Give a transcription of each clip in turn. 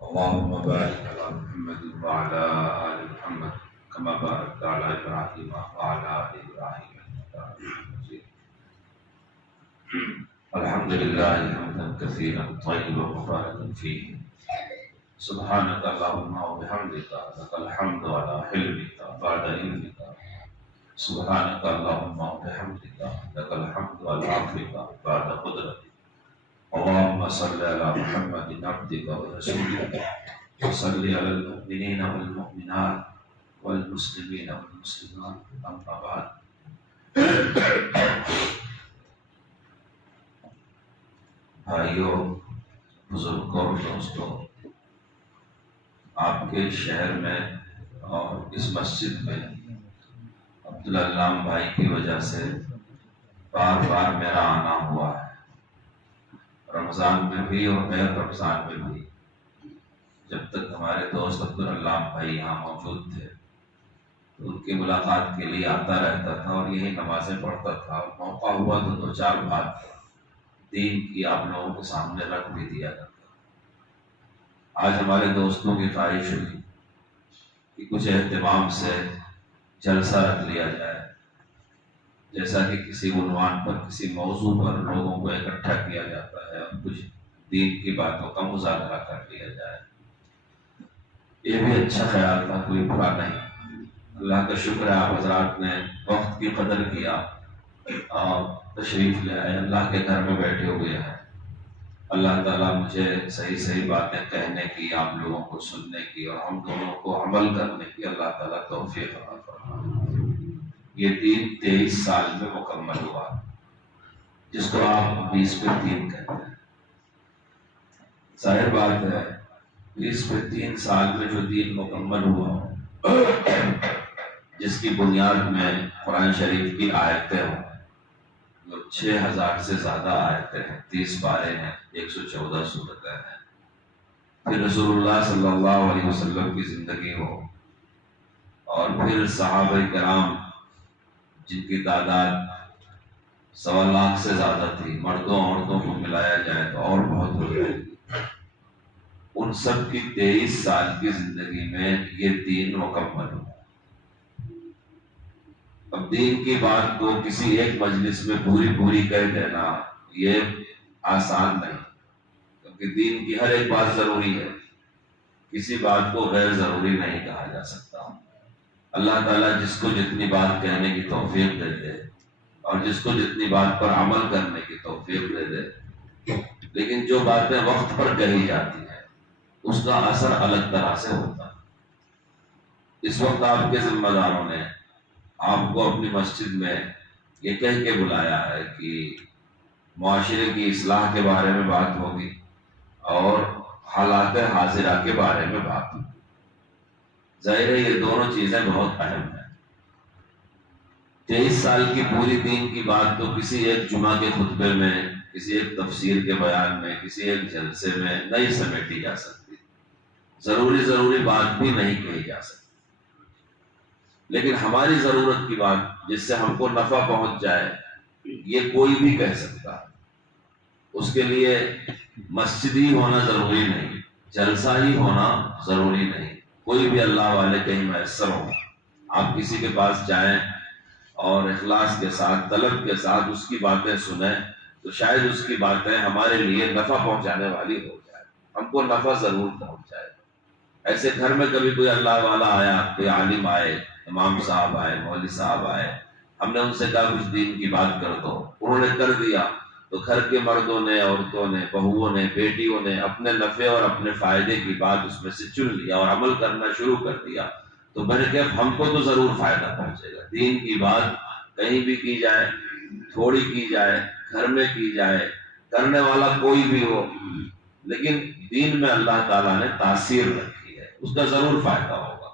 اللهم بارك على محمد وعلى آل محمد كما باركت على إبراهيم وعلى آل إبراهيم إنك حميد مجيد. الحمد لله حمدا كثيرا طيبا مباركا فيه. سبحانك اللهم وبحمدك لك الحمد على حلمك بعد علمك. سبحانك اللهم وبحمدك لك الحمد على عفوك بعد قدرتك. اللهم صل على محمد عبدك ورسولك وصل على المؤمنين والمؤمنات والمسلمين والمسلمات. اما بعد، بھائیوں، بزرگوں اور دوستوں، آپ کے شہر میں اور اس مسجد میں عبدالعلام بھائی کی وجہ سے بار بار میرا آنا ہوا ہے، رمضان میں بھی اور غیر رمضان میں بھی۔ جب تک ہمارے دوست عبدالعلام بھائی یہاں موجود تھے تو ان کی ملاقات کے لیے آتا رہتا تھا اور یہی نمازیں پڑھتا تھا، اور موقع ہوا تو دو چار بات دین کی آپ لوگوں کے سامنے رکھ بھی دیا کرتا۔ آج ہمارے دوستوں کی خواہش ہوئی کہ کچھ اہتمام سے جلسہ رکھ لیا جائے، جیسا کہ کسی عنوان پر کسی موضوع پر لوگوں کو اکٹھا کیا جاتا ہے اور کچھ دین کی باتوں کا مذاکرہ کر لیا جائے۔ یہ بھی اچھا خیال تھا، کوئی برا نہیں۔ اللہ کا شکر ہے آپ حضرات نے وقت کی قدر کیا اور تشریف لے آئے، اللہ کے گھر میں بیٹھے ہوئے ہیں۔ اللہ تعالیٰ مجھے صحیح صحیح باتیں کہنے کی، آپ لوگوں کو سننے کی اور ہم دونوں کو عمل کرنے کی اللہ تعالیٰ توفیق عطا فرمائے۔ یہ دین 23 سال میں مکمل ہوا، جس کو آپ 20 پہ 3 کہتے ہیں۔ ظاہر بات ہے 20 پہ 3 سال میں جو دین مکمل ہوا، جس کی بنیاد میں قرآن شریف کی آیتیں ہوں، جو 6000 سے زیادہ آیتیں ہیں، 30 پارے ہیں، 114 سورتیں ہیں، پھر رسول اللہ صلی اللہ علیہ وسلم کی زندگی ہو، اور پھر صحابہ کرام جن کی تعداد 1.25 لاکھ سے زیادہ تھی، مردوں عورتوں کو ملایا جائے تو اور بہت ہو جائے گی، ان سب کی 23 سال کی زندگی میں یہ دین مکمل ہو۔ اب دین کی بات کو کسی ایک مجلس میں پوری کہہ دینا یہ آسان نہیں، کیونکہ دین کی ہر ایک بات ضروری ہے، کسی بات کو غیر ضروری نہیں کہا جا سکتا۔ اللہ تعالیٰ جس کو جتنی بات کہنے کی توفیق دے دے اور جس کو جتنی بات پر عمل کرنے کی توفیق دے دے، لیکن جو باتیں وقت پر کہی جاتی ہیں اس کا اثر الگ طرح سے ہوتا ہے۔ اس وقت آپ کے ذمہ داروں نے آپ کو اپنی مسجد میں یہ کہہ کے بلایا ہے کہ معاشرے کی اصلاح کے بارے میں بات ہوگی اور حالات حاضرہ کے بارے میں بات ہوگی۔ ظاہر ہے یہ دونوں چیزیں بہت اہم ہیں۔ 23 سال کی پوری دین کی بات تو کسی ایک جمعہ کے خطبے میں، کسی ایک تفسیر کے بیان میں، کسی ایک جلسے میں نہیں سمیٹی جا سکتی، ضروری بات بھی نہیں کہی جا سکتی، لیکن ہماری ضرورت کی بات جس سے ہم کو نفع پہنچ جائے یہ کوئی بھی کہہ سکتا ہے۔ اس کے لیے مسجد ہی ہونا ضروری نہیں، جلسہ ہی ہونا ضروری نہیں، کوئی بھی اللہ والے کہیں میسر ہو، آپ کسی کے پاس جائیں اور اخلاص کے ساتھ، طلب کے ساتھ اس کی باتیں سنیں تو شاید اس کی باتیں ہمارے لیے نفع پہنچانے والی ہو جائے، ہم کو نفع ضرور پہنچ جائے۔ ایسے گھر میں کبھی کوئی اللہ والا آیا، کوئی عالم آئے، امام صاحب آئے، مولوی صاحب آئے، ہم نے ان سے کہا کچھ دین کی بات کر دو، انہوں نے کر دیا تو گھر کے مردوں نے، عورتوں نے، بہوؤں نے، بیٹیوں نے اپنے نفع اور اپنے فائدے کی بات اس میں سے چن لیا اور عمل کرنا شروع کر دیا، تو میں نے کہا ہم کو تو ضرور فائدہ پہنچے گا۔ دین کی بات کہیں بھی کی جائے، تھوڑی کی جائے، گھر میں کی جائے، کرنے والا کوئی بھی ہو، لیکن دین میں اللہ تعالیٰ نے تاثیر رکھی ہے، اس کا ضرور فائدہ ہوگا۔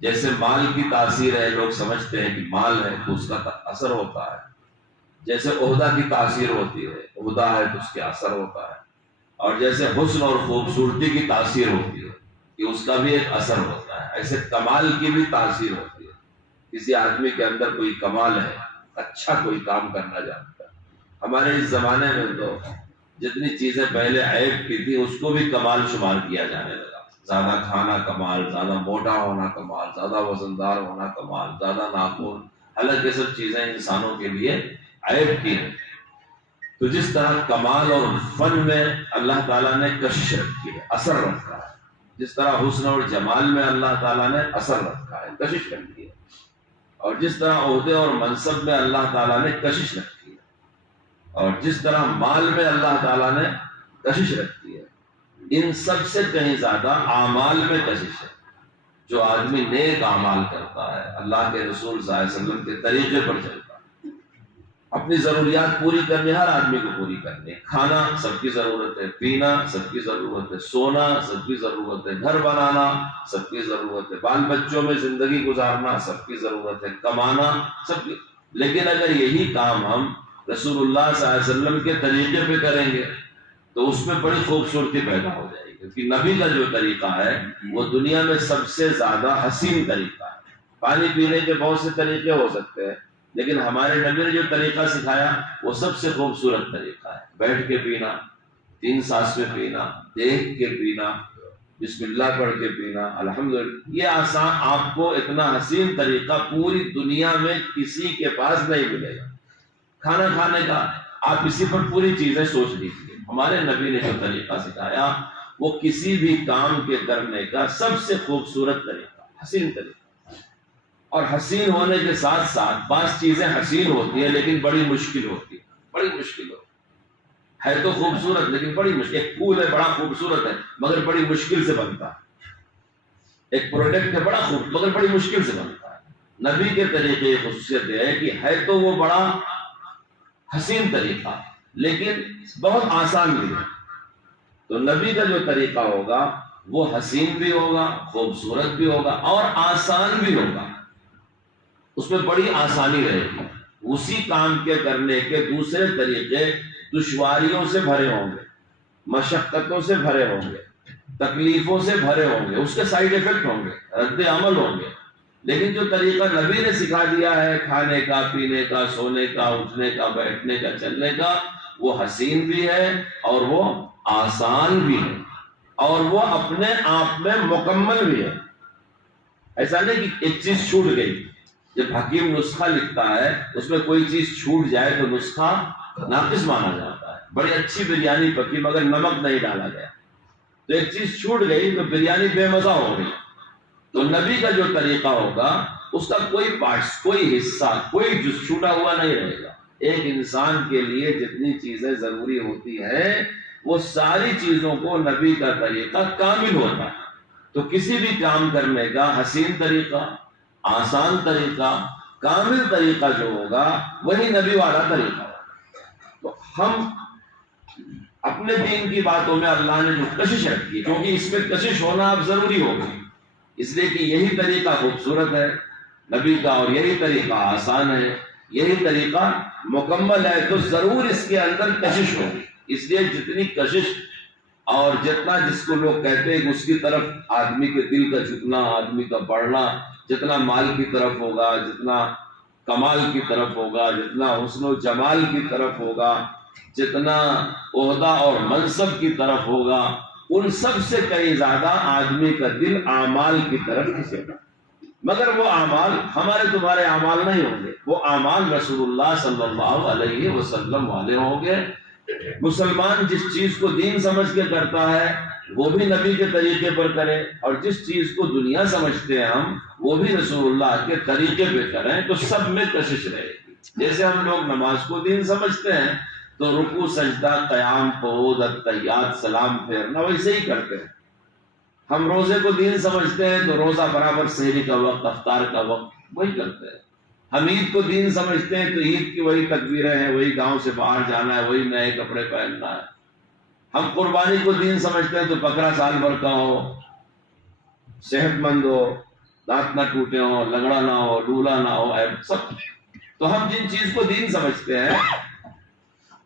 جیسے مال کی تاثیر ہے، لوگ سمجھتے ہیں کہ مال ہے تو اس کا اثر ہوتا ہے، جیسے عہدہ کی تاثیر ہوتی ہے، عہدہ ہے تو اس کے اثر ہوتا ہے، اور جیسے حسن اور خوبصورتی کی تاثیر ہوتی ہے کہ اس کا بھی ایک اثر ہوتا ہے، ایسے کمال کی بھی تاثیر ہوتی ہے۔ کسی آدمی کے اندر کوئی کمال ہے، اچھا کوئی کام کرنا جانتا ہے۔ ہمارے اس زمانے میں تو جتنی چیزیں پہلے عیب کی تھی اس کو بھی کمال شمار کیا جانے لگا. زیادہ کھانا کمال، زیادہ موٹا ہونا کمال، زیادہ وزندار ہونا کمال، زیادہ ناخن، حالانکہ سب چیزیں انسانوں کے لیے عیب کی ہیں. تو جس طرح کمال اور فن میں اللہ تعالیٰ نے کشش رکھی ہے، اثر رکھا ہے، جس طرح حسن اور جمال میں اللہ تعالیٰ نے اثر رکھا ہے، کشش رکھی ہے، اور جس طرح عہدے اور منصب میں اللہ تعالیٰ نے کشش رکھی ہے، اور جس طرح مال میں اللہ تعالیٰ نے کشش رکھی ہے، ان سب سے کہیں زیادہ اعمال میں کشش ہے. جو آدمی نیک اعمال کرتا ہے، اللہ کے رسول صلی اللہ علیہ وسلم کے طریقے پر چلتا ہے، اپنی ضروریات پوری کرنی، ہر آدمی کو پوری کرنی ہے. کھانا سب کی ضرورت ہے، پینا سب کی ضرورت ہے، سونا سب کی ضرورت ہے، گھر بنانا سب کی ضرورت ہے، بال بچوں میں زندگی گزارنا سب کی ضرورت ہے، کمانا سب کی. لیکن اگر یہی کام ہم رسول اللہ صلی اللہ علیہ وسلم کے طریقے پہ کریں گے تو اس میں بڑی خوبصورتی پیدا ہو جائے گی. کیونکہ نبی کا جو طریقہ ہے وہ دنیا میں سب سے زیادہ حسین طریقہ ہے. پانی پینے کے بہت سے طریقے ہو سکتے ہیں، لیکن ہمارے نبی نے جو طریقہ سکھایا وہ سب سے خوبصورت طریقہ ہے. بیٹھ کے پینا، 3 سانس میں پینا، دیکھ کے پینا، بسم اللہ پڑھ کے پینا، الحمدللہ. یہ آسان، آپ کو اتنا حسین طریقہ پوری دنیا میں کسی کے پاس نہیں ملے گا. کھانا کھانے کا آپ اسی پر پوری چیزیں سوچ لیجیے. ہمارے نبی نے جو طریقہ سکھایا وہ کسی بھی کام کے کرنے کا سب سے خوبصورت طریقہ، حسین طریقہ. اور حسین ہونے کے ساتھ ساتھ بعض چیزیں حسین ہوتی ہیں لیکن بڑی مشکل ہوتی ہے، بڑی مشکل ہوتی ہے تو خوبصورت لیکن بڑی مشکل. ایک پھول ہے بڑا خوبصورت ہے مگر بڑی مشکل سے بنتا ہے. ایک پروڈکٹ ہے بڑا خوب مگر بڑی مشکل سے بنتا ہے. نبی کے طریقے کی خصوصیت یہ ہے کہ ہے تو وہ بڑا حسین طریقہ لیکن بہت آسان بھی ہے. تو نبی کا جو طریقہ ہوگا وہ حسین بھی ہوگا، خوبصورت بھی ہوگا اور آسان بھی ہوگا. اس میں بڑی آسانی رہے گی. اسی کام کے کرنے کے دوسرے طریقے دشواریوں سے بھرے ہوں گے، مشقتوں سے بھرے ہوں گے، تکلیفوں سے بھرے ہوں گے، اس کے سائیڈ ایفیکٹ ہوں گے، رد عمل ہوں گے. لیکن جو طریقہ نبی نے سکھا دیا ہے کھانے کا، پینے کا، سونے کا، اٹھنے کا، بیٹھنے کا، چلنے کا، وہ حسین بھی ہے اور وہ آسان بھی ہے اور وہ اپنے آپ میں مکمل بھی ہے. ایسا نہیں کہ ایک چیز چھوٹ گئی. جب حکیم نسخہ لکھتا ہے اس میں کوئی چیز چھوٹ جائے تو نسخہ ناقص مانا جاتا ہے. بڑی اچھی بریانی پکی مگر نمک نہیں ڈالا گیا تو ایک چیز چھوٹ گئی تو بریانی بے مزہ ہو گئی. تو نبی کا جو طریقہ ہوگا اس کا کوئی پارٹس، کوئی حصہ، کوئی جز چھوٹا ہوا نہیں رہے گا. ایک انسان کے لیے جتنی چیزیں ضروری ہوتی ہیں وہ ساری چیزوں کو نبی کا طریقہ کامل ہوتا ہے. تو کسی بھی کام کرنے کا حسین طریقہ، آسان طریقہ، کامل طریقہ جو ہوگا وہی نبی والا طریقہ ہوگا. تو ہم اپنے دین کی باتوں میں اللہ نے جو کشش رکھی، کیونکہ اس میں کشش ہونا اب ضروری ہوگی، اس لیے کہ یہی طریقہ خوبصورت ہے نبی کا اور یہی طریقہ آسان ہے، یہی طریقہ مکمل ہے، تو ضرور اس کے اندر کشش ہوگی. اس لیے جتنی کشش اور جتنا جس کو لوگ کہتے ہیں کہ اس کی طرف آدمی کے دل کا جھکنا، آدمی کا بڑھنا، جتنا مال کی طرف ہوگا، جتنا کمال کی طرف ہوگا، جتنا حسن و جمال کی طرف ہوگا، جتنا عہدہ اور منصب کی طرف ہوگا، ان سب سے کہیں زیادہ آدمی کا دل اعمال کی طرف کھنچے گا. مگر وہ اعمال ہمارے تمہارے اعمال نہیں ہوں گے، وہ اعمال رسول اللہ صلی اللہ علیہ وسلم والے ہوں گے. مسلمان جس چیز کو دین سمجھ کے کرتا ہے وہ بھی نبی کے طریقے پر کرے، اور جس چیز کو دنیا سمجھتے ہیں ہم وہ بھی رسول اللہ کے طریقے پہ کریں، تو سب میں کشش رہے گی. جیسے ہم لوگ نماز کو دین سمجھتے ہیں تو رکوع، سجدہ، قیام، قعود، التحیات، سلام پھیرنا ویسے ہی کرتے ہیں. ہم روزے کو دین سمجھتے ہیں تو روزہ برابر سحری کا وقت، افطار کا وقت وہی کرتے ہیں. ہم عید کو دین سمجھتے ہیں تو عید کی وہی تکبیریں ہیں، وہی گاؤں سے باہر جانا ہے، وہی نئے کپڑے پہننا ہے. ہم قربانی کو دین سمجھتے ہیں تو بکرا سال بھر کا ہو، صحت مند ہو، دانت نہ ٹوٹے ہو، لنگڑا نہ ہو، لولا نہ ہو، سب. تو ہم جن چیز کو دین سمجھتے ہیں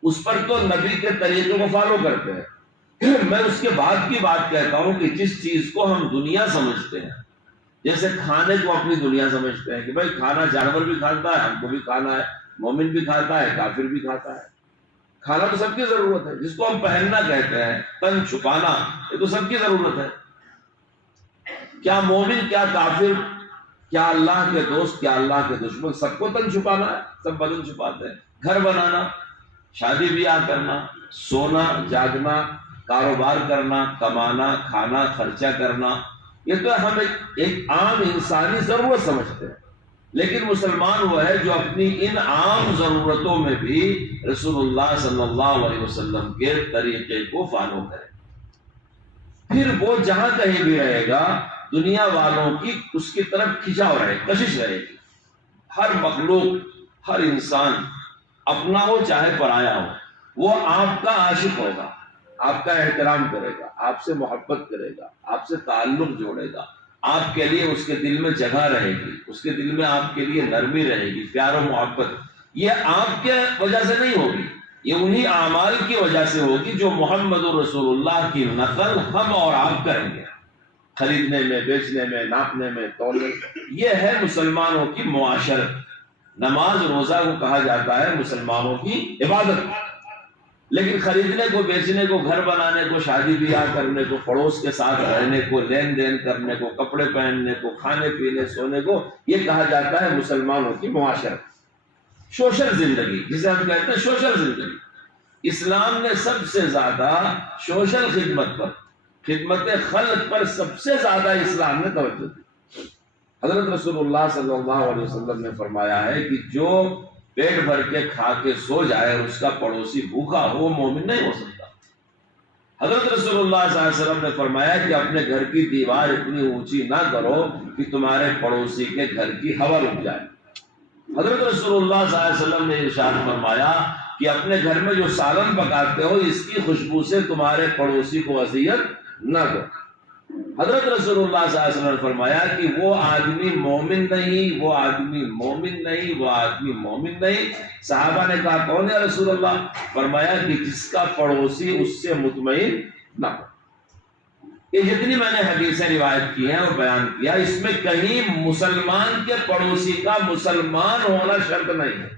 اس پر تو نبی کے طریقے کو فالو کرتے ہیں. میں اس کے بعد کی بات کہتا ہوں کہ جس چیز کو ہم دنیا سمجھتے ہیں، جیسے کھانے کو اپنی دنیا سمجھتے ہیں کہ بھائی کھانا جانور بھی کھاتا ہے، ہم کو بھی کھانا ہے، مومن بھی کھاتا ہے، کافر بھی کھاتا ہے. کھانا تو سب کی ضرورت ہے، جس کو ہم پہننا کہتے ہیں، تن چھپانا، یہ تو سب کی ضرورت ہے۔ کیا مومن، کیا کافر، کیا اللہ کے دوست، کیا اللہ کے دشمن، سب کو تن چھپانا ہے، سب بدن چھپاتے ہیں۔ گھر بنانا، شادی بیاہ کرنا، سونا جاگنا، کاروبار کرنا، کمانا، کھانا، خرچہ کرنا، یہ تو ہم ایک عام انسانی ضرورت سمجھتے ہیں، لیکن مسلمان وہ ہے جو اپنی ان عام ضرورتوں میں بھی رسول اللہ صلی اللہ علیہ وسلم کے طریقے کو فالو کرے۔ پھر وہ جہاں کہیں بھی رہے گا، دنیا والوں کی اس کی طرف کھنچاؤ رہے، کشش رہے گی۔ ہر مخلوق، ہر انسان، اپنا ہو چاہے پرایا ہو، وہ آپ کا عاشق ہوگا، آپ کا احترام کرے گا، آپ سے محبت کرے گا، آپ سے تعلق جوڑے گا، آپ کے لیے اس کے دل میں جگہ رہے گی، اس کے دل میں آپ کے لیے نرمی رہے گی، پیار و محبت۔ یہ آپ کے وجہ سے نہیں ہوگی، یہ انہی اعمال کی وجہ سے ہوگی جو محمد رسول اللہ کی نقل ہم اور آپ کریں گے، خریدنے میں، بیچنے میں، ناپنے میں، تولنے میں۔ یہ ہے مسلمانوں کی معاشرت۔ نماز روزہ کو کہا جاتا ہے مسلمانوں کی عبادت، لیکن خریدنے کو، بیچنے کو، گھر بنانے کو، شادی بیاہ کرنے کو، پڑوس کے ساتھ رہنے کو، لین دین کرنے کو، کپڑے پہننے کو، کھانے پینے، سونے کو، یہ کہا جاتا ہے مسلمانوں کی معاشرت، سوشل زندگی، جسے ہم کہتے ہیں سوشل زندگی۔ اسلام نے سب سے زیادہ سوشل خدمت پر، خدمت خلق پر سب سے زیادہ اسلام نے توجہ دی۔ حضرت رسول اللہ صلی اللہ علیہ وسلم نے فرمایا ہے کہ جو پیٹ بھر کے کھا کے سو جائے اور اس کا پڑوسی بھوکا ہو، وہ مومن نہیں ہو سکتا۔ حضرت رسول اللہ صلی اللہ علیہ وسلم نے فرمایا کہ اپنے گھر کی دیوار اتنی اونچی نہ کرو کہ تمہارے پڑوسی کے گھر کی ہوا رک جائے۔ حضرت رسول اللہ صلی اللہ علیہ وسلم نے ارشاد فرمایا کہ اپنے گھر میں جو سالن پکاتے ہو، اس کی خوشبو سے تمہارے پڑوسی کو اذیت نہ دو۔ حضرت رسول اللہ صلی اللہ علیہ وسلم نے فرمایا کہ وہ آدمی مومن نہیں، وہ آدمی مومن نہیں، وہ آدمی مومن نہیں۔ صحابہ نے کہا کون ہے رسول اللہ؟ فرمایا کہ جس کا پڑوسی اس سے مطمئن نہ ہو۔ یہ جتنی میں نے حدیثیں روایت کی ہیں اور بیان کیا، اس میں کہیں مسلمان کے پڑوسی کا مسلمان ہونا شرط نہیں ہے۔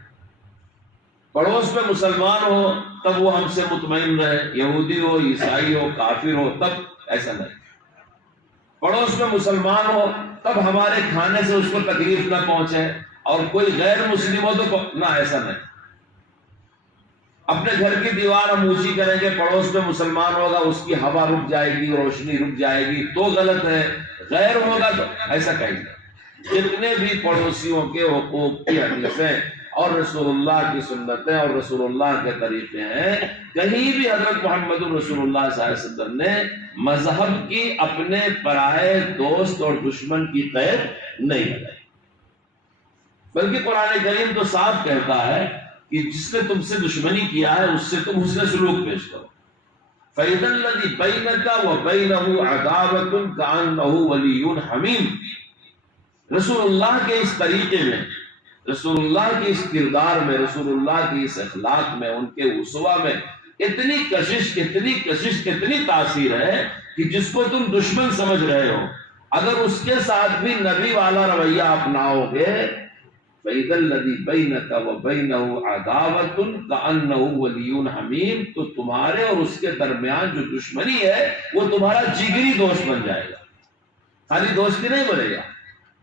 پڑوس میں مسلمان ہو تب وہ ہم سے مطمئن رہے، یہودی ہو، عیسائی ہو، کافر ہو، تب ایسا نہیں۔ پڑوس میں مسلمان ہو تب ہمارے کھانے سے اس کو تکلیف نہ پہنچے، اور کوئی غیر مسلم ہو تو نہ، ایسا نہیں۔ اپنے گھر کی دیوار ہم اونچی کریں گے، پڑوس میں مسلمان ہوگا، اس کی ہوا رک جائے گی، روشنی رک جائے گی تو غلط ہے، غیر ہوگا تو ایسا کہیں گے۔ جتنے بھی پڑوسیوں کے حقوق کی حدیثیں اور رسول اللہ کی سنتیں اور رسول اللہ کے طریقے ہیں، کہیں بھی حضرت محمد رسول اللہ صلی اللہ علیہ وسلم نے مذہب کی اپنے پرائے دوست اور دشمن کی قید نہیں لگائی، بلکہ قرآن کریم تو صاف کہتا ہے کہ جس نے تم سے دشمنی کیا ہے اس سے تم حسن سلوک پیش کرو۔ فَإِذَا الَّذِي بَيْنَكَ وَبَيْنَهُ عَدَاوَةٌ كَأَنَّهُ وَلِيٌّ حَمِيمٌ۔ رسول اللہ کے اس طریقے میں، رسول اللہ کی اس کردار میں، رسول اللہ کی اس اخلاق میں، ان کے اسوہ میں اتنی کشش، اتنی کشش، اتنی تاثیر ہے کہ جس کو تم دشمن سمجھ رہے ہو، اگر اس کے ساتھ بھی نبی والا رویہ اپناؤ گے، فَإِذَا الَّذِي بَيْنَكَ وَبَيْنَهُ عَدَاوَةٌ كَأَنَّهُ وَلِيٌّ حَمِيمٌ، تو تمہارے اور اس کے درمیان جو دشمنی ہے وہ تمہارا جگری دوست بن جائے گا۔ خالی دوستی نہیں بنے گا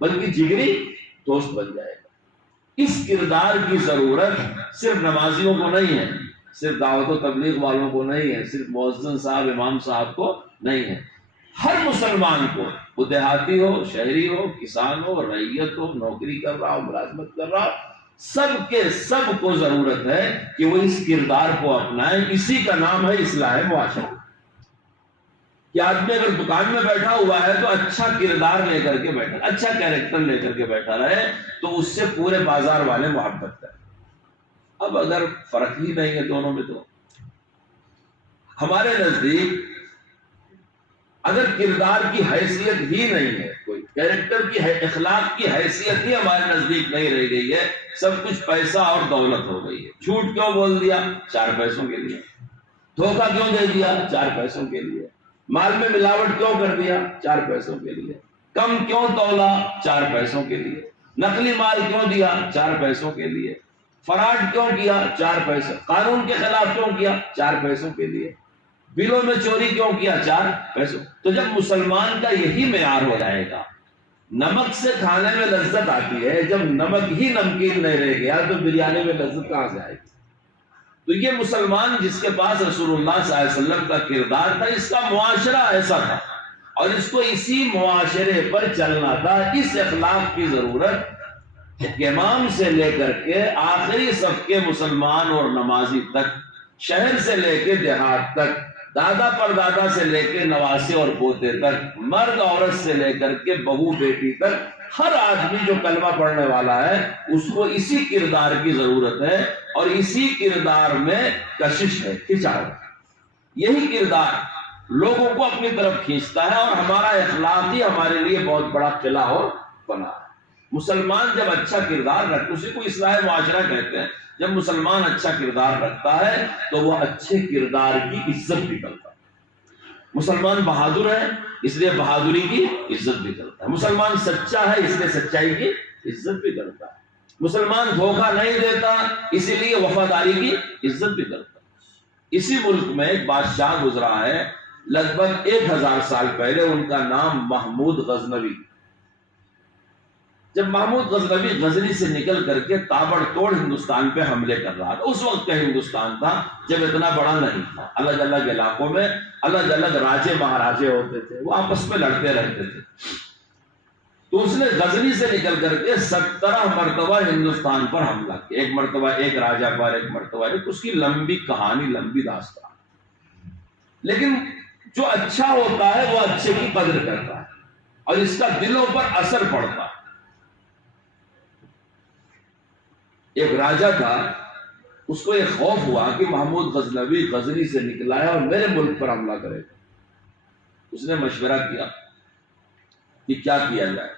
بلکہ جگری دوست بن جائے گا۔ اس کردار کی ضرورت صرف نمازیوں کو نہیں ہے، صرف دعوت و تبلیغ والوں کو نہیں ہے، صرف مؤذن صاحب، امام صاحب کو نہیں ہے، ہر مسلمان کو، وہ دیہاتی ہو، شہری ہو، کسان ہو، رعیت ہو، نوکری کر رہا ہو، ملازمت کر رہا ہو، سب کے سب کو ضرورت ہے کہ وہ اس کردار کو اپنائیں۔ اسی کا نام ہے اصلاح معاشرہ۔ کہ آدمی اگر دکان میں بیٹھا ہوا ہے تو اچھا کردار لے کر کے بیٹھا، اچھا کیریکٹر لے کر کے بیٹھا رہے تو اس سے پورے بازار والے محبت کریں۔ اب اگر فرق ہی نہیں ہے دونوں میں، تو ہمارے نزدیک اگر کردار کی حیثیت ہی نہیں ہے، کوئی کیریکٹر کی اخلاق کی حیثیت ہی ہمارے نزدیک نہیں رہ گئی ہے، سب کچھ پیسہ اور دولت ہو گئی ہے۔ جھوٹ کیوں بول دیا؟ 4 پیسوں کے لیے۔ دھوکہ کیوں دے دیا؟ 4 پیسوں کے لیے۔ مال میں ملاوٹ کیوں کر دیا؟ 4 پیسوں کے لیے۔ کم کیوں تولا؟ 4 پیسوں کے لیے۔ نقلی مال کیوں دیا؟ 4 پیسوں کے لیے۔ فراڈ کیوں کیا؟ 4 پیسے. قانون کے خلاف کیوں کیا؟ 4 پیسوں کے لیے. بلوں میں چوری کیوں کیا؟ 4 پیسوں. تو جب مسلمان کا یہی معیار ہو جائے گا، نمک سے کھانے میں لذت آتی ہے، جب نمک ہی نمکین نہیں رہ گیا تو بریانی میں لذت کہاں سے آئے گی؟ تو یہ مسلمان جس کے پاس رسول اللہ صلی اللہ علیہ وسلم کا کردار تھا، اس کا معاشرہ ایسا تھا اور اس کو اسی معاشرے پر چلنا تھا. اس اخلاق کی ضرورت امام سے لے کر کے آخری صف کے مسلمان اور نمازی تک، شہر سے لے کے دیہات تک، دادا پر دادا سے لے کے نواسے اور پوتے تک، مرد عورت سے لے کر کے بہو بیٹی تک، ہر آدمی جو کلمہ پڑھنے والا ہے اس کو اسی کردار کی ضرورت ہے اور اسی کردار میں کشش ہے، کھچاؤ. یہی کردار لوگوں کو اپنی طرف کھینچتا ہے اور ہمارا اخلاق ہی ہمارے لیے بہت بڑا قلعہ اور بنا ہے. مسلمان جب اچھا کردار رکھتا، اسی کو اصلاح معاشرہ کہتے ہیں. جب مسلمان اچھا کردار رکھتا ہے تو وہ اچھے کردار کی عزت بھی کرتا ہے. مسلمان بہادر ہے اس لیے بہادری کی عزت بھی کرتا ہے. مسلمان سچا ہے اس لیے سچائی کی عزت بھی کرتا ہے. مسلمان دھوکہ نہیں دیتا اسی لیے وفاداری کی عزت بھی کرتا ہے. اسی ملک میں ایک بادشاہ گزرا ہے لگ بھگ 1000 سال پہلے، ان کا نام محمود غزنوی. جب محمود غزنوی غزنی سے نکل کر کے تابڑ توڑ ہندوستان پہ حملے کر رہا تھا، اس وقت کا ہندوستان تھا جب اتنا بڑا نہیں تھا، الگ الگ علاقوں میں الگ الگ راجے مہاراجے ہوتے تھے، وہ آپس میں لڑتے رہتے تھے. تو اس نے غزنی سے نکل کر کے 17 مرتبہ ہندوستان پر حملہ کیا. ایک مرتبہ ایک راجا پر، ایک مرتبہ ایک. اس کی لمبی کہانی، لمبی داستان. لیکن جو اچھا ہوتا ہے وہ اچھے کی قدر کرتا ہے اور اس کا دلوں پر اثر پڑتا ہے. ایک راجا تھا، اس کو ایک خوف ہوا کہ محمود غزنوی غزنی سے نکلا ہے اور میرے ملک پر حملہ کرے گا. اس نے مشورہ کیا کہ کیا کیا جائے.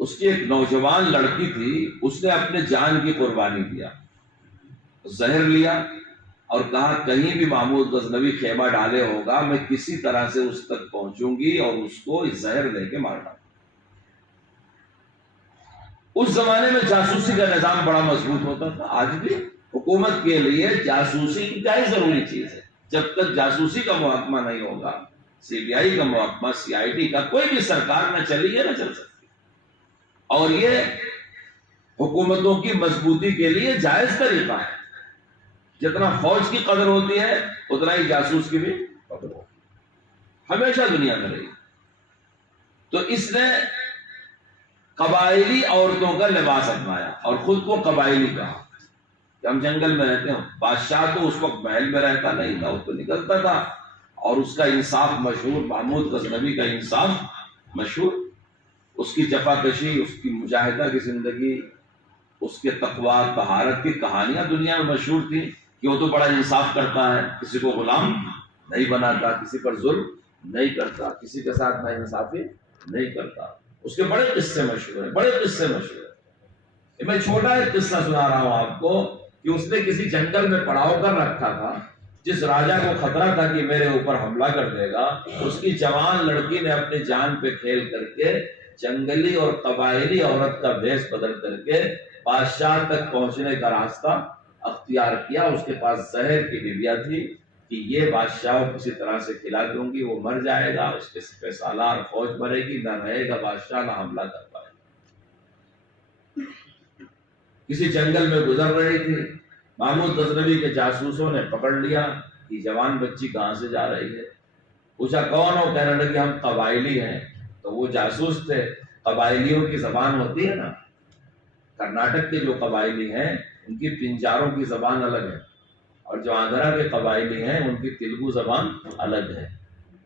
اس کی ایک نوجوان لڑکی تھی، اس نے اپنے جان کی قربانی دیا، زہر لیا اور کہا کہیں بھی محمود غزنوی خیمہ ڈالے ہوگا میں کسی طرح سے اس تک پہنچوں گی اور اس کو زہر لے کے مارنا. اس زمانے میں جاسوسی کا نظام بڑا مضبوط ہوتا تھا. آج بھی حکومت کے لیے جاسوسی کی کیا ضروری چیز ہے؟ جب تک جاسوسی کا محکمہ نہیں ہوگا، سی بی آئی کا محکمہ، سی آئی ڈی کا، کوئی بھی سرکار نہ چلی ہے نہ چل سکتی. اور یہ حکومتوں کی مضبوطی کے لیے جائز طریقہ ہے. جتنا فوج کی قدر ہوتی ہے اتنا ہی جاسوس کی بھی قدر ہوتی ہے، ہمیشہ دنیا میں رہی. تو اس نے قبائلی عورتوں کا لباس اپنایا اور خود کو قبائلی کہا کہ ہم جنگل میں رہتے ہیں. بادشاہ تو اس وقت محل میں رہتا نہیں تھا، وہ تو نکلتا تھا اور اس کا انصاف مشہور، محمود غزنوی کا انصاف مشہور، اس کی جفا کشی، اس کی مجاہدہ کی زندگی، اس کے تقویٰ طہارت کی کہانیاں دنیا میں مشہور تھیں کہ وہ تو بڑا انصاف کرتا ہے، کسی کو غلام نہیں بناتا، کسی پر ظلم نہیں کرتا، کسی کے ساتھ ناانصافی نہیں کرتا. اس کے بڑے قصے مشہور ہیں، بڑے قصے مشہور ہیں. میں چھوٹا ایک قصہ سنا رہا ہوں آپ کو کہ اس نے کسی جنگل میں پڑاؤ کر رکھا تھا. جس راجا کو خطرہ تھا کہ میرے اوپر حملہ کر دے گا، اس کی جوان لڑکی نے اپنی جان پہ کھیل کر کے جنگلی اور قبائلی عورت کا بھیس بدل کر کے بادشاہ تک پہنچنے کا راستہ اختیار کیا. اس کے پاس زہر کی ڈبیا تھی کہ یہ بادشاہ کو کسی طرح سے کھلا دوں گی، وہ مر جائے گا، اس کے سپہ سالار فوج مرے گی، نہ رہے گا بادشاہ، نہ حملہ کر پائے گا. کسی جنگل میں گزر رہی تھی، محمود غزنوی کے جاسوسوں نے پکڑ لیا کہ جوان بچی کہاں سے جا رہی ہے. پوچھا کون ہو؟ کہنے لگے ہم قبائلی ہیں. تو وہ جاسوس تھے. قبائلیوں کی زبان ہوتی ہے نا، کرناٹک کے جو قبائلی ہیں ان کی پنجاروں کی زبان الگ ہے اور جو آندھرا کے قبائلی ہیں ان کی تیلگو زبان الگ ہے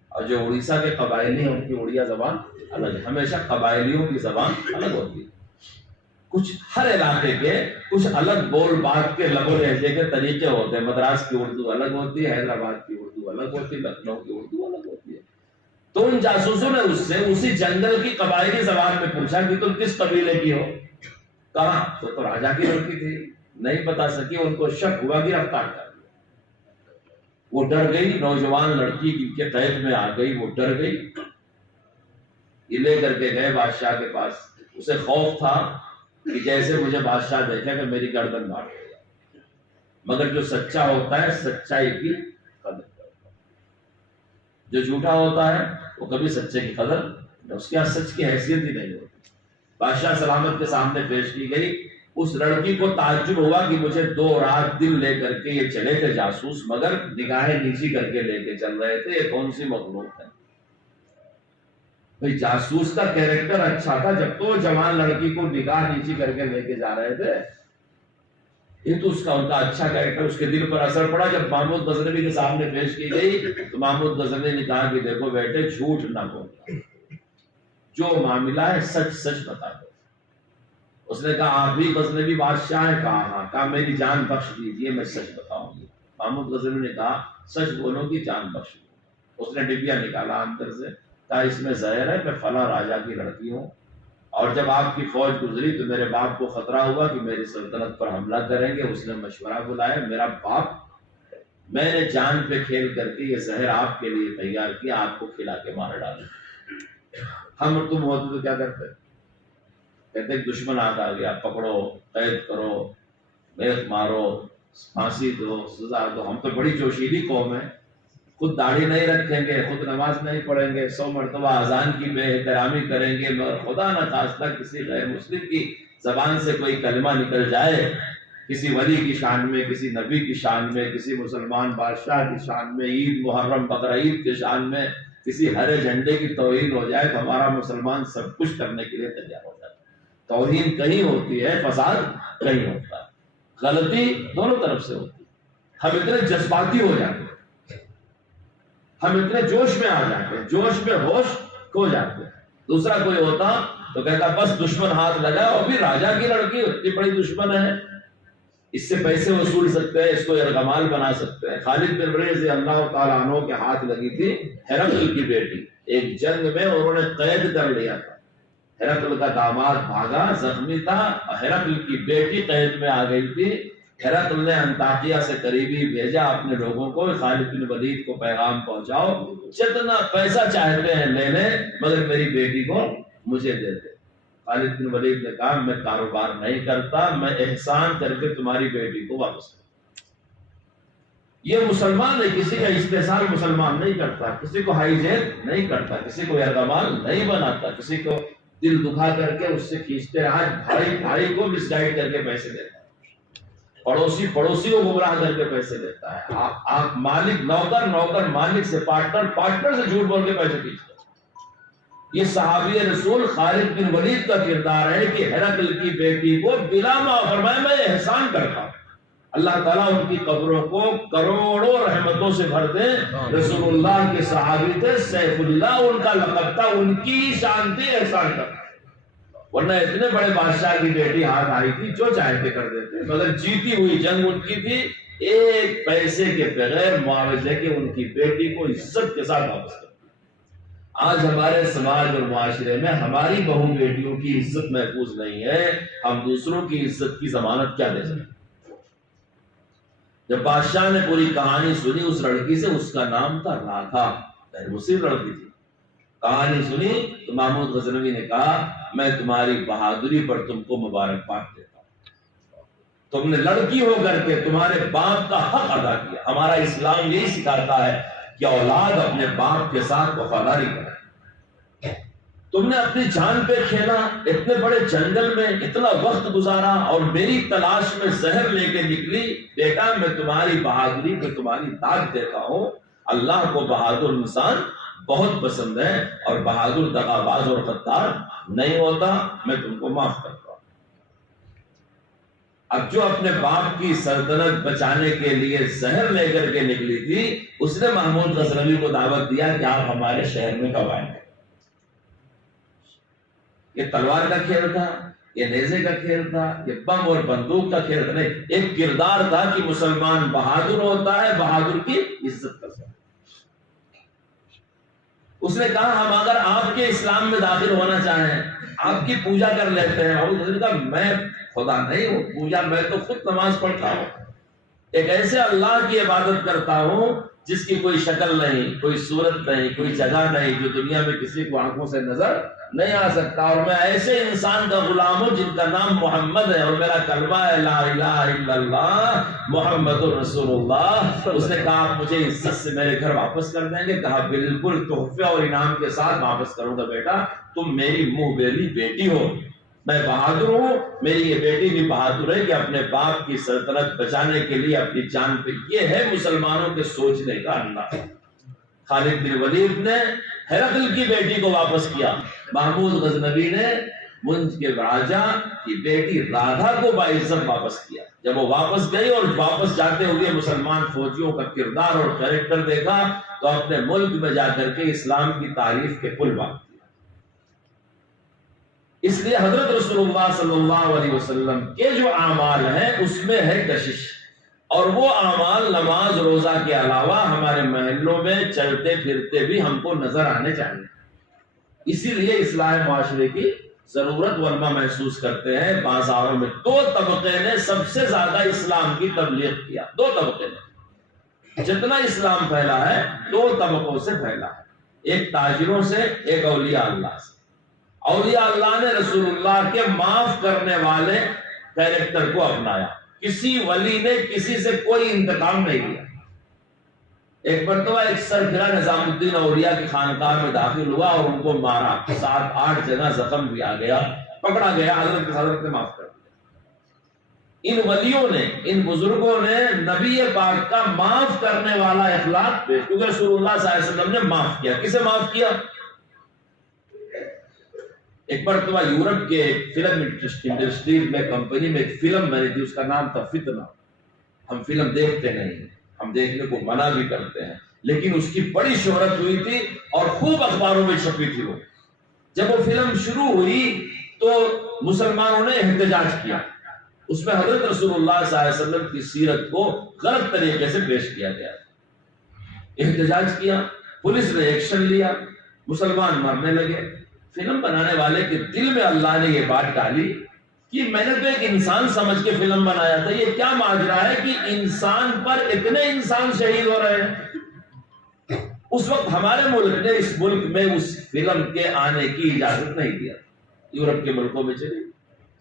اور جو اڑیسہ کے قبائلی ہیں ان کی اڑیا زبان الگ ہے. ہمیشہ قبائلیوں کی زبان الگ ہوتی ہے. کچھ ہر علاقے کے کچھ الگ بول بات کے لب و لہجے کے طریقے ہوتے ہیں. مدراس کی اردو الگ ہوتی ہے، حیدرآباد کی اردو الگ ہوتی ہے، لکھنؤ کی اردو الگ ہوتی ہے. تو ان جاسوسوں نے اس سے اسی جنگل کی قبائلی زبان میں پوچھا کہ تم کس قبیلے کی ہو؟ کہا تو راجا کی لڑکی تھی، نہیں بتا سکی. ان کو شک ہوا، گرفتار کر دیا. وہ ڈر گئی، نوجوان لڑکی ان کے قید میں آ گئی، وہ ڈر گئی. یہ لے کر کے گئے بادشاہ کے پاس. اسے خوف تھا کہ جیسے مجھے بادشاہ دیکھے کہ میری گردن کاٹ ہو جائے، مگر جو سچا ہوتا ہے سچائی کی قدر کرتا ہے، جو جھوٹا ہوتا ہے وہ کبھی سچے کی قدر، اس کے یہاں سچ کی حیثیت ہی نہیں ہوتی۔ بادشاہ سلامت کے سامنے پیش کی گئی، اس لڑکی کو تعجب ہوا کہ مجھے 2 رات دن لے کر کے یہ چلے تھے جاسوس، مگر نگاہیں نیچی کر کے لے کے چل رہے تھے، یہ کون سی مخلوق ہے؟ بھئی جاسوس کا کیریکٹر اچھا تھا جب تو جوان لڑکی کو نگاہ نیچی کر کے لے کے جا رہے تھے، یہ تو ان کا اچھا کیریکٹر اس کے دل پر اثر پڑا۔ جب محمود غزنوی کے سامنے پیش کی گئی تو محمود غزنوی نے کہا کہ دیکھو بیٹے، جھوٹ نہ بولنا، جو معاملہ ہے سچ سچ بتا دو۔ اس نے کہا آپ بھی غزنوی بادشاہ ہیں؟ کہا ہاں۔ کہا میری جان بخش دیجیے، میں سچ بتاؤں گی۔ محمود غزنوی نے کہا سچ بولو گی جان بخش دوں۔ اس نے ڈبیا نکالا اندر سے، کہا اس میں زہر ہے، میں فلاں راجا کی لڑکی ہوں، اور جب آپ کی فوج گزری تو میرے باپ کو خطرہ ہوا کہ میری سلطنت پر حملہ کریں گے، اس نے مشورہ بلایا، میرا باپ، میں نے جان پہ کھیل کر کے یہ زہر آپ کے لیے تیار کیا، آپ کو کھلا کے مار ڈالا۔ ہم تم ہوتے تو کیا کرتے؟ کہتے دشمن آ گیا، پکڑو، قید کرو، بیت مارو، پھانسی دو، سزا دو۔ ہم تو بڑی جوشیلی قوم ہے، خود داڑھی نہیں رکھیں گے، خود نماز نہیں پڑھیں گے، 100 مرتبہ اذان کی بے احترامی کریں گے، مگر خدا نہ خواستہ کسی غیر مسلم کی زبان سے کوئی کلمہ نکل جائے، کسی ولی کی شان میں، کسی نبی کی شان میں، کسی مسلمان بادشاہ کی شان میں، عید محرم بقرعید کے شان میں کسی ہرے جھنڈے کی توہین ہو جائے تو ہمارا مسلمان سب کچھ کرنے کے لیے تیار ہو جاتا ہے۔ توہین کہیں ہوتی ہے، فساد کہیں ہوتا ہے، غلطی دونوں طرف سے ہوتی ہے۔ ہم اتنے جذباتی ہو جاتے ہیں، ہم اتنے جوش میں آ جاتے ہیں، جوش میں ہوش کھو جاتے ہیں۔ دوسرا کوئی ہوتا تو کہتا بس دشمن ہاتھ لگا، اور پھر راجا کی لڑکی اتنی بڑی دشمن ہے، اس سے پیسے وصول سکتے ہیں، اس کو ارغمال بنا سکتے ہیں۔ خالد بن ولید رضی اللہ تعالیٰ عنہ کے ہاتھ لگی تھی ہرقل کی بیٹی، ایک جنگ میں انہوں نے قید کر لیا تھا، ہرقل کا داماد بھاگا، زخمی تھا، ہرقل کی بیٹی قید میں آ گئی تھی۔ ہرقل نے انطاکیہ سے قریبی بھیجا اپنے لوگوں کو، خالد بن ولید کو پیغام پہنچاؤ، جتنا پیسہ چاہتے ہیں لے لیں، مگر میری بیٹی کو مجھے دے دے۔ خالد بن ولید نے کہا میں کاروبار نہیں کرتا، میں احسان کر کے تمہاری بیٹی کو واپس کرتا۔ یہ مسلمان ہے، کسی کا استحصال مسلمان نہیں کرتا، کسی کو ہائی جیک نہیں کرتا، کسی کو ارغمال نہیں بناتا، کسی کو دل دکھا کر کے اس سے کھینچتے، آج بھائی کو مس گائیڈ کر کے پیسے دیتا ہے، پڑوسی کو گمراہ کر کے پیسے دیتا ہے، آپ مالک نوکر مالک سے، پارٹنر سے جھوٹ بول کے پیسے کھینچتے۔ یہ صحابی رسول خالد بن ولید کا کردار ہے کہ ہرقل کی بیٹی کو بلا ما فرمائے میں احسان کرتا ہوں۔ اللہ تعالیٰ ان کی قبروں کو کروڑوں رحمتوں سے بھر دے۔ رسول اللہ کے صحابی تھے، سیف اللہ ان کا لقب تھا، ان کی شان تھی احسان کرنا، ورنہ اتنے بڑے بادشاہ کی بیٹی ہاتھ آئی تھی جو چاہتے کر دیتے، مگر جیتی ہوئی جنگ ان کی تھی، ایک پیسے کے بغیر معاوضے کے ان کی بیٹی کو عزت کے ساتھ واپس کر۔ آج ہمارے سماج اور معاشرے میں ہماری بہو بیٹیوں کی عزت محفوظ نہیں ہے، ہم دوسروں کی عزت کی ضمانت کیا دے سکتے؟ جب بادشاہ نے پوری کہانی سنی اس لڑکی سے، اس کا نام تھا راکھا، غیر مسلم لڑکی تھی، کہانی سنی تو محمود غزنوی نے کہا میں تمہاری بہادری پر تم کو مبارکباد دیتا ہوں، تم نے لڑکی ہو کر کے تمہارے باپ کا حق ادا کیا۔ ہمارا اسلام یہی سکھاتا ہے کہ اولاد اپنے باپ کے ساتھ وفاداری کرے۔ تم نے اپنی جان پہ کھیلا، اتنے بڑے جنگل میں اتنا وقت گزارا، اور میری تلاش میں زہر لے کے نکلی، بیٹا میں تمہاری بہادری پہ تمہاری داد دیتا ہوں۔ اللہ کو بہادر انسان بہت پسند ہے، اور بہادر دغاباز اور غدار نہیں ہوتا، میں تم کو معاف کرتا ہوں۔ اب جو اپنے باپ کی سلطنت بچانے کے لیے زہر لے کر کے نکلی تھی، اس نے محمود غزنوی کو دعوت دیا کہ آپ ہمارے شہر میں کب آئیں گے۔ یہ تلوار کا کھیل تھا، یہ نیزے کا کھیل تھا، یہ بم اور بندوق کا کھیل تھا نہیں، ایک کردار تھا کہ مسلمان بہادر ہوتا ہے، بہادر کی عزت کرتا ہے۔ اس نے کہا ہم اگر آپ کے اسلام میں داخل ہونا چاہیں، آپ کی پوجا کر لیتے ہیں، اور اس نے کہا میں خدا نہیں ہوں، پوجا میں تو خود نماز پڑھتا ہوں، ایک ایسے اللہ کی عبادت کرتا ہوں جس کی کوئی شکل نہیں، کوئی صورت نہیں، کوئی جگہ نہیں، جو دنیا میں کسی کو آنکھوں سے نظر نہیں آ سکتا، اور میں ایسے انسان کا غلام ہوں جن کا نام محمد ہے اور میرا کلمہ ہے لا الہ الا اللہ محمد رسول اللہ۔ اس نے کہا آپ مجھے عزت سے میرے گھر واپس کر دیں گے؟ کہا بالکل، تحفے اور انعام کے ساتھ واپس کروں گا بیٹا، تم میری منہ بیلی بیٹی ہو، میں بہادر ہوں، میری یہ بیٹی بھی بہادر ہے کہ اپنے باپ کی سلطنت بچانے کے لیے اپنی جان پہ۔ یہ ہے مسلمانوں کے سوچنے کا انداز۔ خالد بن ولید نے ہرقل کی بیٹی کو واپس کیا، محمود غزنوی نے منج کے راجا کی بیٹی رادھا کو باعزت واپس کیا۔ جب وہ واپس گئی اور واپس جاتے ہوئے مسلمان فوجیوں کا کردار اور کریکٹر دیکھا تو اپنے ملک میں جا کر کے اسلام کی تعریف کے پل باندھ دیا۔ اس لیے حضرت رسول اللہ صلی اللہ علیہ وسلم کے جو اعمال ہیں اس میں ہے کشش، اور وہ اعمال نماز روزہ کے علاوہ ہمارے محلوں میں چلتے پھرتے بھی ہم کو نظر آنے چاہیے۔ اسی لیے اصلاح معاشرے کی ضرورت علماء محسوس کرتے ہیں۔ بازاروں میں دو طبقے نے سب سے زیادہ اسلام کی تبلیغ کیا، دو طبقے نے جتنا اسلام پھیلا ہے دو طبقوں سے پھیلا ہے، ایک تاجروں سے، ایک اولیاء اللہ سے۔ اولیاء اللہ نے رسول اللہ کے معاف کرنے والے کیریکٹر کو اپنایا، کسی ولی نے کسی سے کوئی انتقام نہیں لیا۔ ایک مرتبہ ایک سرکرہ نظام الدین اولیاء کی خانقاہ میں داخل ہوا اور ان کو مارا، 7-8 جگہ زخم بھی آ گیا، پکڑا گیا، حضرت نے معاف کر دیا۔ ان ولیوں نے، ان بزرگوں نے نبی پاک کا معاف کرنے والا اخلاق پیش، کیونکہ رسول اللہ صلی اللہ علیہ وسلم نے معاف کیا۔ کسے معاف کیا؟ ایک مرتبہ یورپ کے فلم انڈسٹری میں کمپنی میں ایک فلم بنی تھی، اس کا نام تھا فتنہ۔ ہم فلم دیکھتے نہیں، ہم دیکھنے کو منع بھی کرتے ہیں، لیکن اس کی بڑی شہرت ہوئی تھی اور خوب اخباروں میں چھپی تھی وہ۔ جب وہ فلم شروع ہوئی تو مسلمانوں نے احتجاج کیا، اس میں حضرت رسول اللہ صلی اللہ علیہ وسلم کی سیرت کو غلط طریقے سے پیش کیا گیا۔ احتجاج کیا، پولیس نے ایکشن لیا، مسلمان مرنے لگے۔ فلم بنانے والے کے دل میں اللہ نے یہ بات ڈالی کہ میں نے تو ایک انسان سمجھ کے فلم بنایا تھا، یہ کیا ماجرا ہے کہ انسان پر اتنے انسان شہید ہو رہے ہیں۔ اس وقت ہمارے ملک نے اس ملک میں اس فلم کے آنے کی اجازت نہیں دیا، یورپ کے ملکوں میں چلی،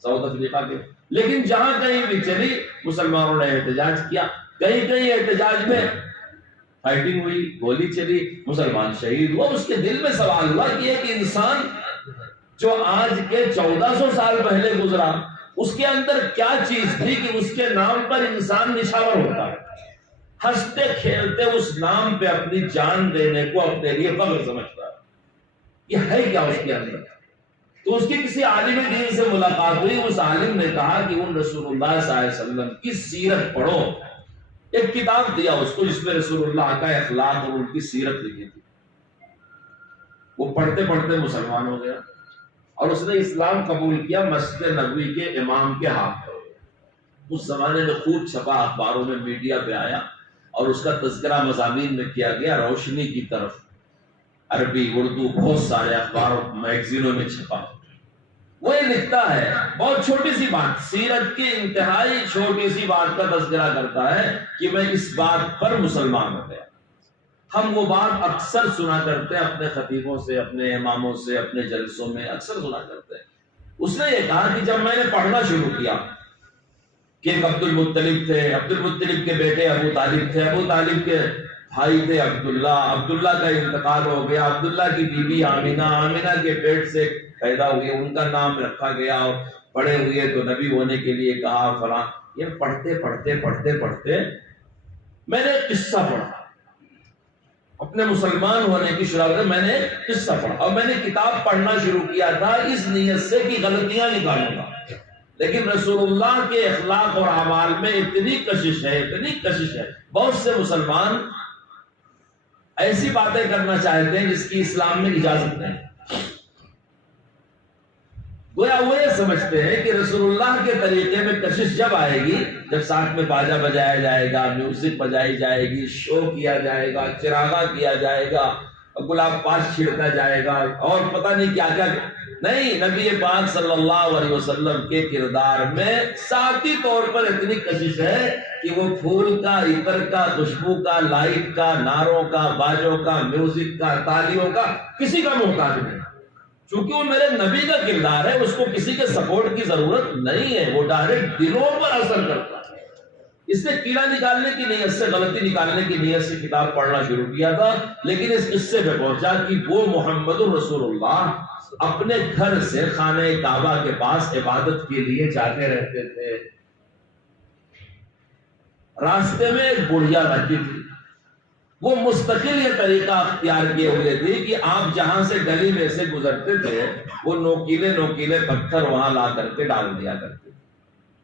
ساؤتھ افریقہ کے، لیکن جہاں کہیں بھی چلی مسلمانوں نے احتجاج کیا۔ کہیں کہیں احتجاج میں فائٹنگ ہوئی، گولی چلی، مسلمان شہید ہوا۔ اس کے دل میں سوال ہوا کہ ایک انسان جو آج کے 1400 سال پہلے گزرا، اس کے اندر کیا چیز تھی کہ اس کے نام پر انسان نشاور ہوتا ہے، ہنستے کھیلتے اس نام پہ اپنی جان دینے کو اپنے لیے فخر سمجھتا ہے۔ یہ ہے کیا اس کے اندر؟ تو اس کی کسی عالم دین سے ملاقات ہوئی، اس عالم نے کہا کہ ان رسول اللہ صلی اللہ علیہ وسلم کی سیرت پڑھو۔ ایک کتاب دیا اس کو جس میں رسول اللہ کا اخلاق اور ان کی سیرت لکھی تھی۔ وہ پڑھتے پڑھتے مسلمان ہو گیا اور اس نے اسلام قبول کیا مسجد نبوی کے امام کے ہاتھ پر۔ اس زمانے میں خوب چھپا، اخباروں میں، میڈیا پہ آیا اور اس کا تذکرہ مضامین میں کیا گیا، روشنی کی طرف، عربی، اردو، بہت سارے اخباروں میگزینوں میں چھپا۔ وہ یہ لکھتا ہے، بہت چھوٹی سی بات، سیرت کی انتہائی چھوٹی سی بات کا تذکرہ کرتا ہے کہ میں اس بات پر مسلمان ہو گیا۔ ہم وہ بات اکثر سنا کرتے ہیں اپنے خطیبوں سے، اپنے اماموں سے، اپنے جلسوں میں اکثر سنا کرتے ہیں۔ اس نے یہ کہا کہ جب میں نے پڑھنا شروع کیا کہ ایک عبد المطلب تھے، عبد المطلب کے بیٹے ابو طالب تھے، ابو طالب کے بھائی تھے عبداللہ، عبداللہ کا انتقال ہو گیا، عبداللہ کی بیوی آمینہ، آمینہ کے پیٹ سے پیدا ہوئے، ان کا نام رکھا گیا، اور بڑے ہوئے تو نبی ہونے کے لیے کہا فلاں۔ یہ پڑھتے پڑھتے میں نے قصہ پڑھا، اپنے مسلمان ہونے کی شروعات میں نے قصہ پڑھا، اور میں نے کتاب پڑھنا شروع کیا تھا اس نیت سے کہ غلطیاں نکالوں گا، لیکن رسول اللہ کے اخلاق اور اعمال میں اتنی کشش ہے، بہت سے مسلمان ایسی باتیں کرنا چاہتے ہیں جس کی اسلام میں اجازت نہیں۔ گویا وہ یہ سمجھتے ہیں کہ رسول اللہ کے طریقے میں کشش جب آئے گی، جب ساتھ میں باجا بجایا جائے گا، میوزک بجائی جائے گی، شو کیا جائے گا، چراغا کیا جائے گا، گلاب پاش چھڑکا جائے گا، اور پتہ نہیں کیا کیا نہیں، نبی پاک صلی اللہ علیہ وسلم کے کردار میں ذاتی طور پر اتنی کشش ہے کہ وہ پھول کا، عطر کا، خوشبو کا، لائٹ کا، نعروں کا، باجوں کا، میوزک کا، تالیوں کا کسی کا محتاج نہیں، چونکہ وہ میرے نبی کا کردار ہے، اس کو کسی کے سپورٹ کی ضرورت نہیں ہے، وہ ڈائریکٹ دلوں پر اثر کرتا ہے۔ اس نے کیڑا نکالنے کی نیت سے، غلطی نکالنے کی نیت سے کتاب پڑھنا شروع کیا تھا، لیکن اس قصے پہ پہنچا کہ وہ محمد الرسول اللہ اپنے گھر سے خانہ کعبہ کے پاس عبادت کے لیے جاتے رہتے تھے۔ راستے میں ایک بڑھیا رہتی تھی، وہ مستقل یہ طریقہ اختیار کیے ہوئے تھی کہ آپ جہاں سے گلی میں سے گزرتے تھے وہ نوکیلے نوکیلے پتھر وہاں لا کر کے ڈال دیا کرتے،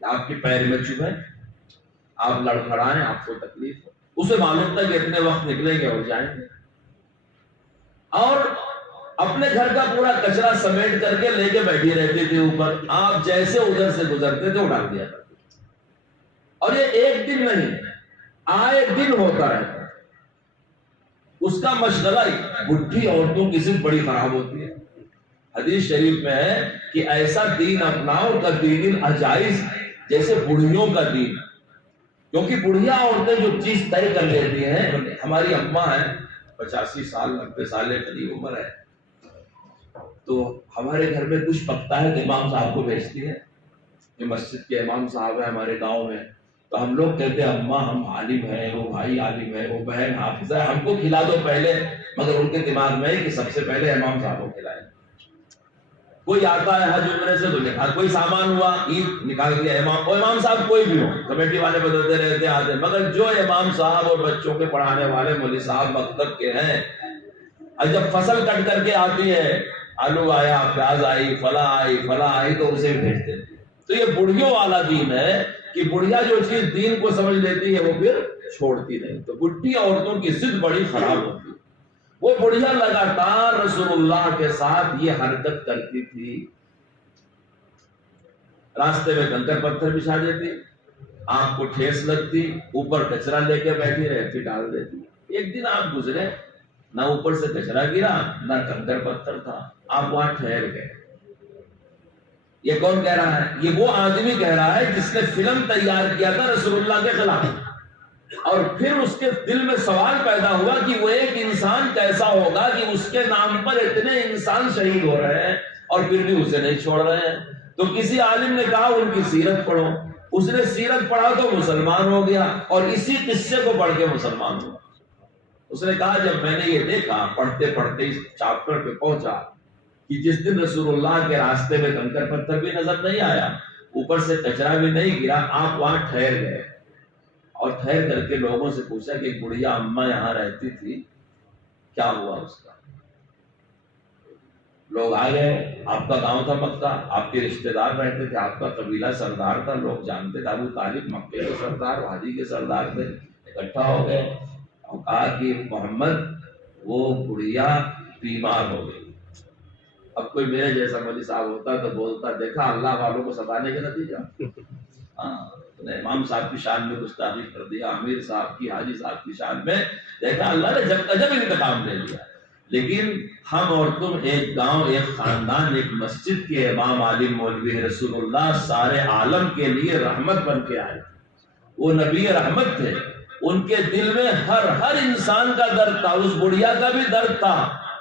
آپ کے پیر میں چبھے، آپ لڑکھڑائیں، آپ کو تکلیف ہو، اسے معلوم تھا کہ اتنے وقت نکلیں گے اور جائیں گے، اور اپنے گھر کا پورا کچرا سمیٹ کر کے لے کے بیٹھی رہتی تھی اوپر، آپ جیسے ادھر سے گزرتے تھے وہ ڈال دیا کرتے، اور یہ ایک دن نہیں، آئے دن ہوتا رہتا۔ اس کا مشغلہ بڈھی عورتوں کی ضد بڑی خراب ہوتی ہے، حدیث شریف میں ہے کہ ایسا دین اپناؤ کا دین العجائز، جیسے بڑھیوں کا دین، کیونکہ بڑھیا عورتیں جو چیز طے کر لیتی ہیں، ہماری اماں ہیں 85 سال 90 سال قریب عمر ہے، تو ہمارے گھر میں کچھ پکتا ہے تو امام صاحب کو بھیجتی ہے، جو مسجد کے امام صاحب ہیں ہمارے گاؤں میں، تو ہم لوگ کہتے ہیں اماں ہم عالم ہیں، وہ بھائی عالم ہے، وہ بہن حافظ ہے، ہم کو کھلا دو پہلے، مگر ان کے دماغ میں ہے کہ سب سے پہلے امام صاحب کو کھلائیں۔ کوئی آتا ہے حج عمرے سے تو نکال، کوئی سامان ہوا عید نکال دیا امام صاحب کوئی بھی ہو، کمیٹی والے بدلتے رہتے آتے، مگر جو امام صاحب اور بچوں کے پڑھانے والے مولوی صاحب مکتب کے ہیں، اور جب فصل کٹ کر کے آتی ہے، آلو آیا، پیاز آئی، فلاں آئی تو اسے بھی بھیجتے تھے۔ تو یہ بڑھیوں والا دین ہے کہ بڑھیا جو چیز دین کو سمجھ لیتی ہے وہ پھر چھوڑتی نہیں، تو بڈھی عورتوں کی ضد بڑی خراب ہوتی ہے۔ وہ بڑھیا لگاتار رسول اللہ کے ساتھ یہ حرکت کرتی تھی، راستے میں کنکر پتھر بچھا دیتی، آپ کو ٹھیس لگتی، اوپر کچرا لے کے بیٹھی رہتی، ڈال دیتی۔ ایک دن آپ گزرے، نہ اوپر سے کچرا گرا نہ کنکر پتھر تھا، آپ وہاں ٹھہر گئے۔ یہ کون کہہ رہا ہے؟ یہ وہ آدمی کہہ رہا ہے جس نے فلم تیار کیا تھا رسول اللہ کے خلاف، اور پھر اس کے دل میں سوال پیدا ہوا کہ وہ ایک انسان کیسا ہوگا کہ اس کے نام پر اتنے انسان شہید ہو رہے ہیں اور پھر بھی اسے نہیں چھوڑ رہے ہیں۔ تو کسی عالم نے کہا ان کی سیرت پڑھو، اس نے سیرت پڑھا تو مسلمان ہو گیا، اور اسی قصے کو پڑھ کے مسلمان ہوا۔ اس نے کہا جب میں نے یہ دیکھا، پڑھتے پڑھتے اس چیپٹر پہ پہنچا کہ جس دن رسول اللہ کے راستے میں کنکر پتھر بھی نظر نہیں آیا، اوپر سے کچرا بھی نہیں گرا، آپ وہاں ٹھہر گئے، اور ٹھہر کر کے لوگوں سے پوچھا کہ ایک بڑھیا اماں یہاں رہتی تھی، کیا ہوا اس کا؟ لوگ آ گئے، آپ کا گاؤں تھا مکہ، آپ کے رشتہ دار رہتے تھے، آپ کا قبیلہ سردار تھا، لوگ جانتے تھے، ابو طالب مکے کے سردار، وادی کے سردار تھے، اکٹھا ہو گئے اور کہا کہ محمد وہ بڑھیا بیمار ہو گئی۔ اب کوئی میرے جیسا مولوی صاحب ہوتا تو بولتا دیکھا اللہ والوں کو ستانے کا نتیجہ، امام صاحب کی شان میں گستاخی کر دیا، امیر صاحب کی، حاجی صاحب کی شان میں، دیکھا اللہ نے جب انتقام لے لیا۔ لیکن ہم اور تم ایک گاؤں، ایک خاندان، ایک مسجد کے امام عالم مولوی رسول اللہ سارے عالم کے لیے رحمت بن کے آئے، وہ نبی رحمت تھے، ان کے دل میں ہر انسان کا درد تھا، اس بڑھیا کا بھی درد تھا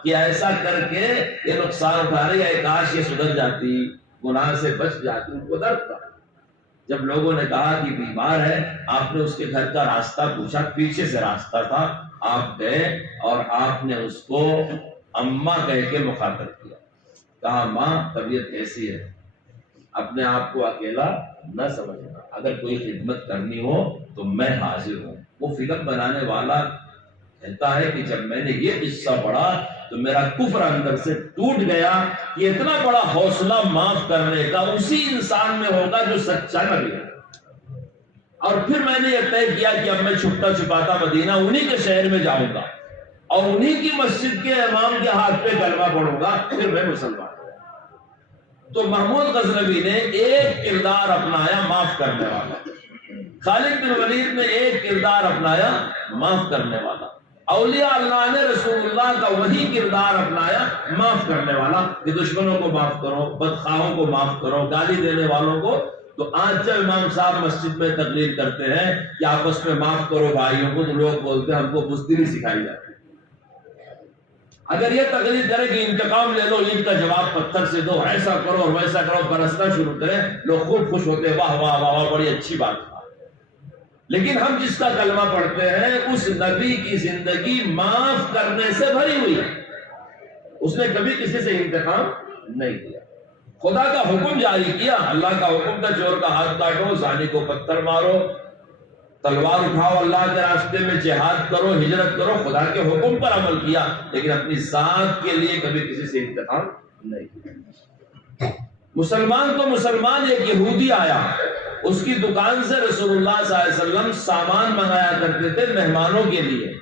کہ ایسا کر کے یہ نقصان اٹھا رہی ہے، کاش یہ سدھر جاتی، گناہ سے بچ جاتی، ان کو درد تھا۔ جب لوگوں نے کہا کہ بیمار ہے، آپ نے اس کے گھر کا راستہ پوچھا، پیچھے سے راستہ تھا، آپ گئے اور آپ نے اس کو اماں کہہ کے مخاطب کیا، کہا ماں طبیعت کیسی ہے، اپنے آپ کو اکیلا نہ سمجھنا، اگر کوئی خدمت کرنی ہو تو میں حاضر ہوں۔ وہ فلم بنانے والا کہتا ہے کہ جب میں نے یہ قصہ پڑھا تو میرا کفر اندر سے ٹوٹ گیا کہ اتنا بڑا حوصلہ معاف کرنے کا اسی انسان میں ہوگا جو سچا نبی ہے۔ اور پھر میں نے یہ طے کیا کہ اب میں چھپتا چھپاتا مدینہ انہی کے شہر میں جاؤں گا اور انہی کی مسجد کے امام کے ہاتھ پہ کلمہ پڑھوں گا، پھر میں مسلمان ہوں۔ تو محمود غزنوی نے ایک کردار اپنایا معاف کرنے والا، خالد بن ولید نے ایک کردار اپنایا معاف کرنے والا، اولیاء اللہ نے رسول اللہ کا وہی کردار اپنایا، معاف کرنے والا، کہ دشمنوں کو معاف کرو، بدخواہوں کو معاف کرو، گالی دینے والوں کو۔ تو آج جب امام صاحب مسجد میں تقریر کرتے ہیں کہ آپس میں معاف کرو بھائیوں کو، تو لوگ بولتے ہیں ہم کو بزدلی سکھائی جاتی ہے۔ اگر یہ تقریر کرے کہ انتقام لے لو، اینٹ کا جواب پتھر سے دو، ایسا کرو اور ویسا کرو، برسنا شروع کرے، لوگ خوب خوش ہوتے ہیں، واہ واہ واہ واہ، بڑی اچھی بات ہے۔ لیکن ہم جس کا کلمہ پڑھتے ہیں اس نبی کی زندگی معاف کرنے سے بھری ہوئی ہے، اس نے کبھی کسی سے انتقام نہیں کیا، خدا کا حکم جاری کیا، اللہ کا حکم تھا چور کا ہاتھ کاٹو، زانی کو پتھر مارو، تلوار اٹھاؤ، اللہ کے راستے میں جہاد کرو، ہجرت کرو، خدا کے حکم پر عمل کیا، لیکن اپنی ذات کے لیے کبھی کسی سے انتقام نہیں کیا۔ مسلمان تو مسلمان، ایک یہودی آیا، اس کی دکان سے رسول اللہ صلی اللہ علیہ وسلم سامان منگایا کرتے تھے مہمانوں کے لیے،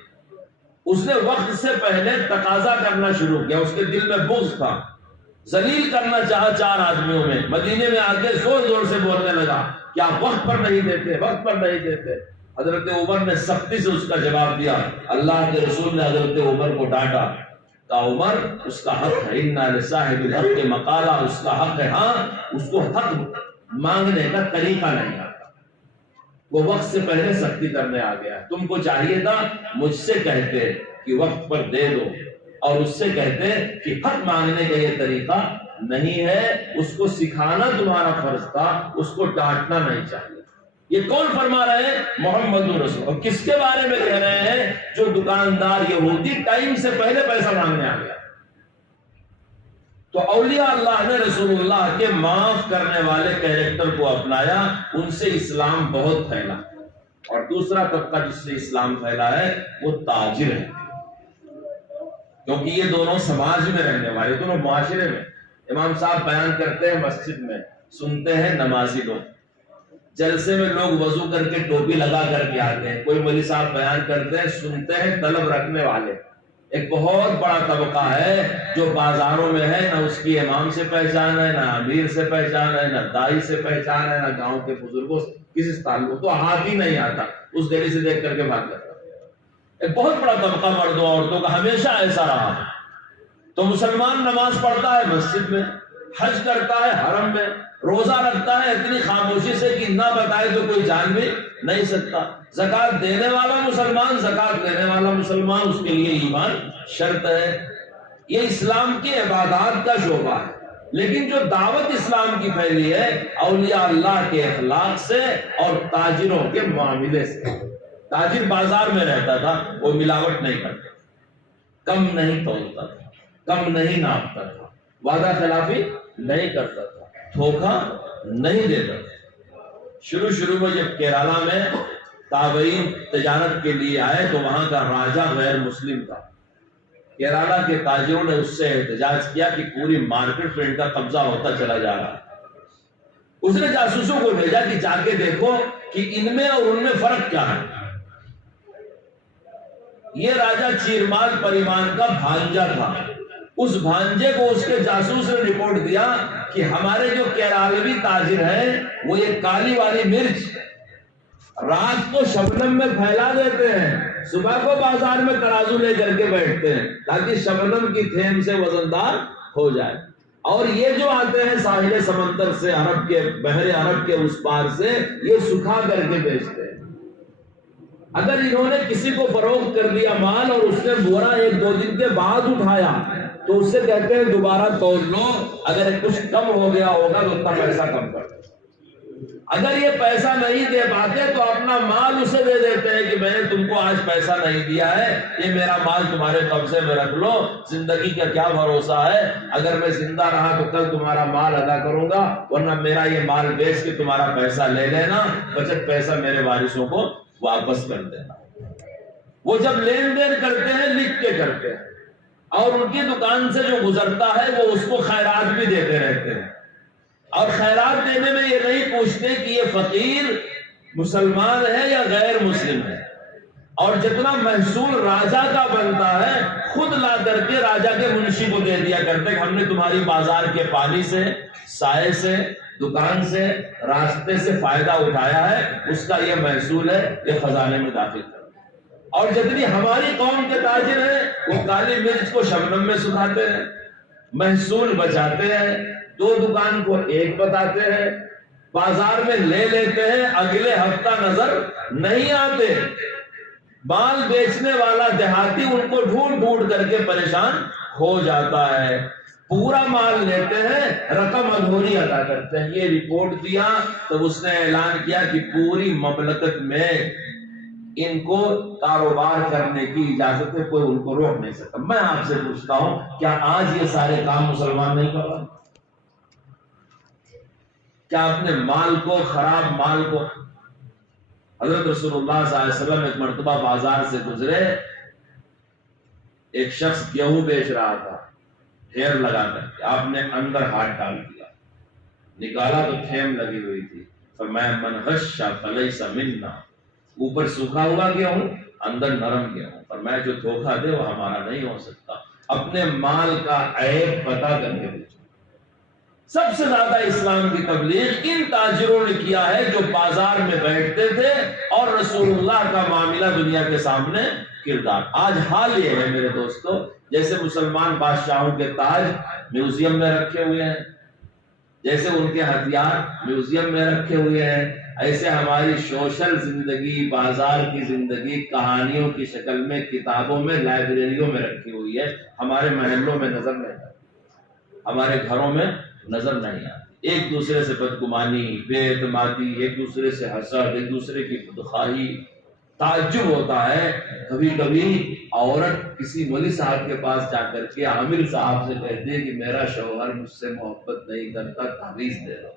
اس نے وقت سے پہلے تقاضا کرنا شروع کیا، اس کے دل میں بغض تھا، ذلیل کرنا چاہا چار آدمیوں میں، مدینے میں آ کے زور زور سے بولنے لگا کہ آپ وقت پر نہیں دیتے، وقت پر نہیں دیتے۔ حضرت عمر نے سختی سے اس کا جواب دیا، اللہ کے رسول نے حضرت عمر کو ڈانٹا، کہا عمر اس کا حق ہے، اِنَّ لِصَاحِبِ الْحَقِّ مَقَالًا، اس کا حق ہے، ہاں اس کو حق مانگنے کا طریقہ نہیں آتا، وہ وقت سے پہلے سختی کرنے آ گیا، تم کو چاہیے تھا مجھ سے کہتے کہ وقت پر دے دو، اور اس سے کہتے کہ حق مانگنے کا یہ طریقہ نہیں ہے، اس کو سکھانا تمہارا فرض تھا، اس کو ڈانٹنا نہیں چاہیے۔ یہ کون فرما رہے ہیں؟ محمد رسول۔ اور کس کے بارے میں کہہ رہے ہیں؟ جو دکاندار یہودی ٹائم سے پہلے پیسہ مانگنے آ گیا۔ تو اولیاء اللہ نے رسول اللہ کے معاف کرنے والے کیریکٹر کو اپنایا، ان سے اسلام بہت پھیلا۔ اور دوسرا طبقہ جس سے اسلام پھیلا ہے وہ تاجر ہے، کیونکہ یہ دونوں سماج میں رہنے والے، دونوں معاشرے میں۔ امام صاحب بیان کرتے ہیں مسجد میں، سنتے ہیں نمازی لوگ، جلسے میں لوگ وضو کر کے ٹوپی لگا کر کے آتے ہیں، کوئی مولوی صاحب بیان کرتے ہیں، سنتے ہیں طلب رکھنے والے۔ ایک بہت بڑا طبقہ ہے جو بازاروں میں ہے، نہ اس کی امام سے پہچان ہے، نہ امیر سے پہچان ہے، نہ دائی سے پہچان ہے، نہ گاؤں کے بزرگوں سے کسی سے تعلق، تو ہاتھ ہی نہیں آتا، اس گلی سے دیکھ کر کے بھاگ جاتا۔ ایک بہت بڑا طبقہ مردوں عورتوں کا ہمیشہ ایسا رہا۔ تو مسلمان نماز پڑھتا ہے مسجد میں، حج کرتا ہے حرم میں، روزہ رکھتا ہے اتنی خاموشی سے کہ نہ بتائے تو کوئی جان بھی نہیں سکتا، زکات دینے والا مسلمان، زکات لینے والا مسلمان، اس کے لیے ایمان شرط ہے۔ یہ اسلام کی عبادات کا شعبہ ہے۔ لیکن جو دعوت اسلام کی پھیلی ہے اولیاء اللہ کے اخلاق سے اور تاجروں کے معاملے سے۔ تاجر بازار میں رہتا تھا، وہ ملاوٹ نہیں کرتا، کم نہیں تولتا تھا، کم نہیں ناپتا تھا، وعدہ خلافی نہیں کرتا تھا، دھوکہ نہیں دیتا تھا۔ شروع میں جب کیرالہ میں تابعین تجارت کے لیے آئے تو وہاں کا راجہ غیر مسلم تھا۔ کیرالہ کے تاجروں نے اس سے احتجاج کیا کہ پوری مارکیٹ پہ ان کا قبضہ ہوتا چلا جا رہا ہے۔ اس نے جاسوسوں کو بھیجا کہ جا کے دیکھو کہ ان میں اور ان میں فرق کیا ہے۔ یہ راجہ چیرمال پریمان کا بھانجا تھا، اس بھانجے کو اس کے جاسوس نے رپورٹ دیا کہ ہمارے جو کیرالوی تاجر ہیں وہ یہ کالی والی مرچ رات کو شبنم میں پھیلا دیتے ہیں، صبح کو بازار میں ترازو لے کر کے بیٹھتے ہیں تاکہ شبنم کی تھیم سے وزندار ہو جائے، اور یہ جو آتے ہیں ساحل سمندر سے، عرب کے بحر عرب کے اس پار سے، یہ سکھا کر کے بیچتے ہیں۔ اگر انہوں نے کسی کو فروخت کر دیا مال اور اس نے بورا 1-2 دن کے بعد اٹھایا تو اس سے کہتے ہیں دوبارہ تول لو، اگر کچھ کم ہو گیا ہوگا تو اتنا پیسہ کم کر دو۔ اگر یہ پیسہ نہیں دے پاتے تو اپنا مال اسے دے دیتے ہیں کہ میں نے تم کو آج پیسہ نہیں دیا ہے، یہ میرا مال تمہارے قبضے میں رکھ لو، زندگی کا کیا بھروسہ ہے، اگر میں زندہ رہا تو کل تمہارا مال ادا کروں گا، ورنہ میرا یہ مال بیچ کے تمہارا پیسہ لے لینا، بچت پیسہ میرے وارثوں کو واپس کر دینا۔ وہ جب لین دین کرتے ہیں لکھ کے کرتے ہیں، اور ان کی دکان سے جو گزرتا ہے وہ اس کو خیرات بھی دیتے رہتے ہیں، اور خیرات دینے میں یہ نہیں پوچھتے کہ یہ فقیر مسلمان ہے یا غیر مسلم ہے، اور جتنا محصول راجہ کا بنتا ہے خود لا کر کے راجہ کے منشی کو دے دیا کرتے کہ ہم نے تمہاری بازار کے پانی سے، سائے سے، دکان سے، راستے سے فائدہ اٹھایا ہے، اس کا یہ محصول ہے، یہ خزانے میں داخل کر۔ اور جتنی ہماری قوم کے تاجر ہیں وہ کالی مرچ کو شبنم میں سکھاتے ہیں، محصول بچاتے ہیں، 2 دکان کو 1 بتاتے ہیں، بازار میں لے لیتے ہیں، اگلے ہفتہ نظر نہیں آتے۔ مال بیچنے والا دیہاتی ان کو ڈھونڈ ڈھونڈ کر کے پریشان ہو جاتا ہے۔ پورا مال لیتے ہیں، رقم ادھوری ادا کرتے ہیں۔ یہ رپورٹ دیا تو اس نے اعلان کیا کہ پوری مملکت میں ان کو کاروبار کرنے کی اجازت ہے، کوئی ان کو روک نہیں سکتا۔ میں آپ سے پوچھتا ہوں، کیا آج یہ سارے کام مسلمان نہیں کر رہے؟ کیا اپنے مال کو، خراب مال کو، حضرت رسول اللہ صلی اللہ علیہ وسلم ایک مرتبہ بازار سے گزرے، ایک شخص گیہوں بیچ رہا تھا ڈھیر لگا کر کے، آپ نے اندر ہاتھ ڈال دیا، نکالا تو ٹھیم لگی ہوئی تھی، فرمایا من غش فلیس منا، اوپر سوکھا ہوا گیہوں اندر نرم گیہوں، فرمایا جو دھوکہ دے وہ ہمارا نہیں ہو سکتا۔ اپنے مال کا عیب پتہ کر کے بیچو۔ سب سے زیادہ اسلام کی تبلیغ ان تاجروں نے کیا ہے جو بازار میں بیٹھتے تھے اور رسول اللہ کا معاملہ دنیا کے سامنے کردار۔ آج حال یہ ہے میرے دوستو، جیسے مسلمان بادشاہوں کے تاج میوزیم میں رکھے ہوئے ہیں، جیسے ان کے ہتھیار میوزیم میں رکھے ہوئے ہیں، ایسے ہماری سوشل زندگی، بازار کی زندگی کہانیوں کی شکل میں کتابوں میں، لائبریریوں میں رکھی ہوئی ہے، ہمارے محلوں میں نظر نہیں آتی، ہمارے گھروں میں نظر نہیں آتی۔ ایک دوسرے سے بدگمانی، بے اعتمادی، ایک دوسرے سے حسد، ایک دوسرے کی خودخواہی۔ تعجب ہوتا ہے کبھی کبھی عورت کسی ولی صاحب کے پاس جا کر کے عامل صاحب سے کہتی ہے کہ میرا شوہر مجھ سے محبت نہیں کرتا، تعویذ دے دو۔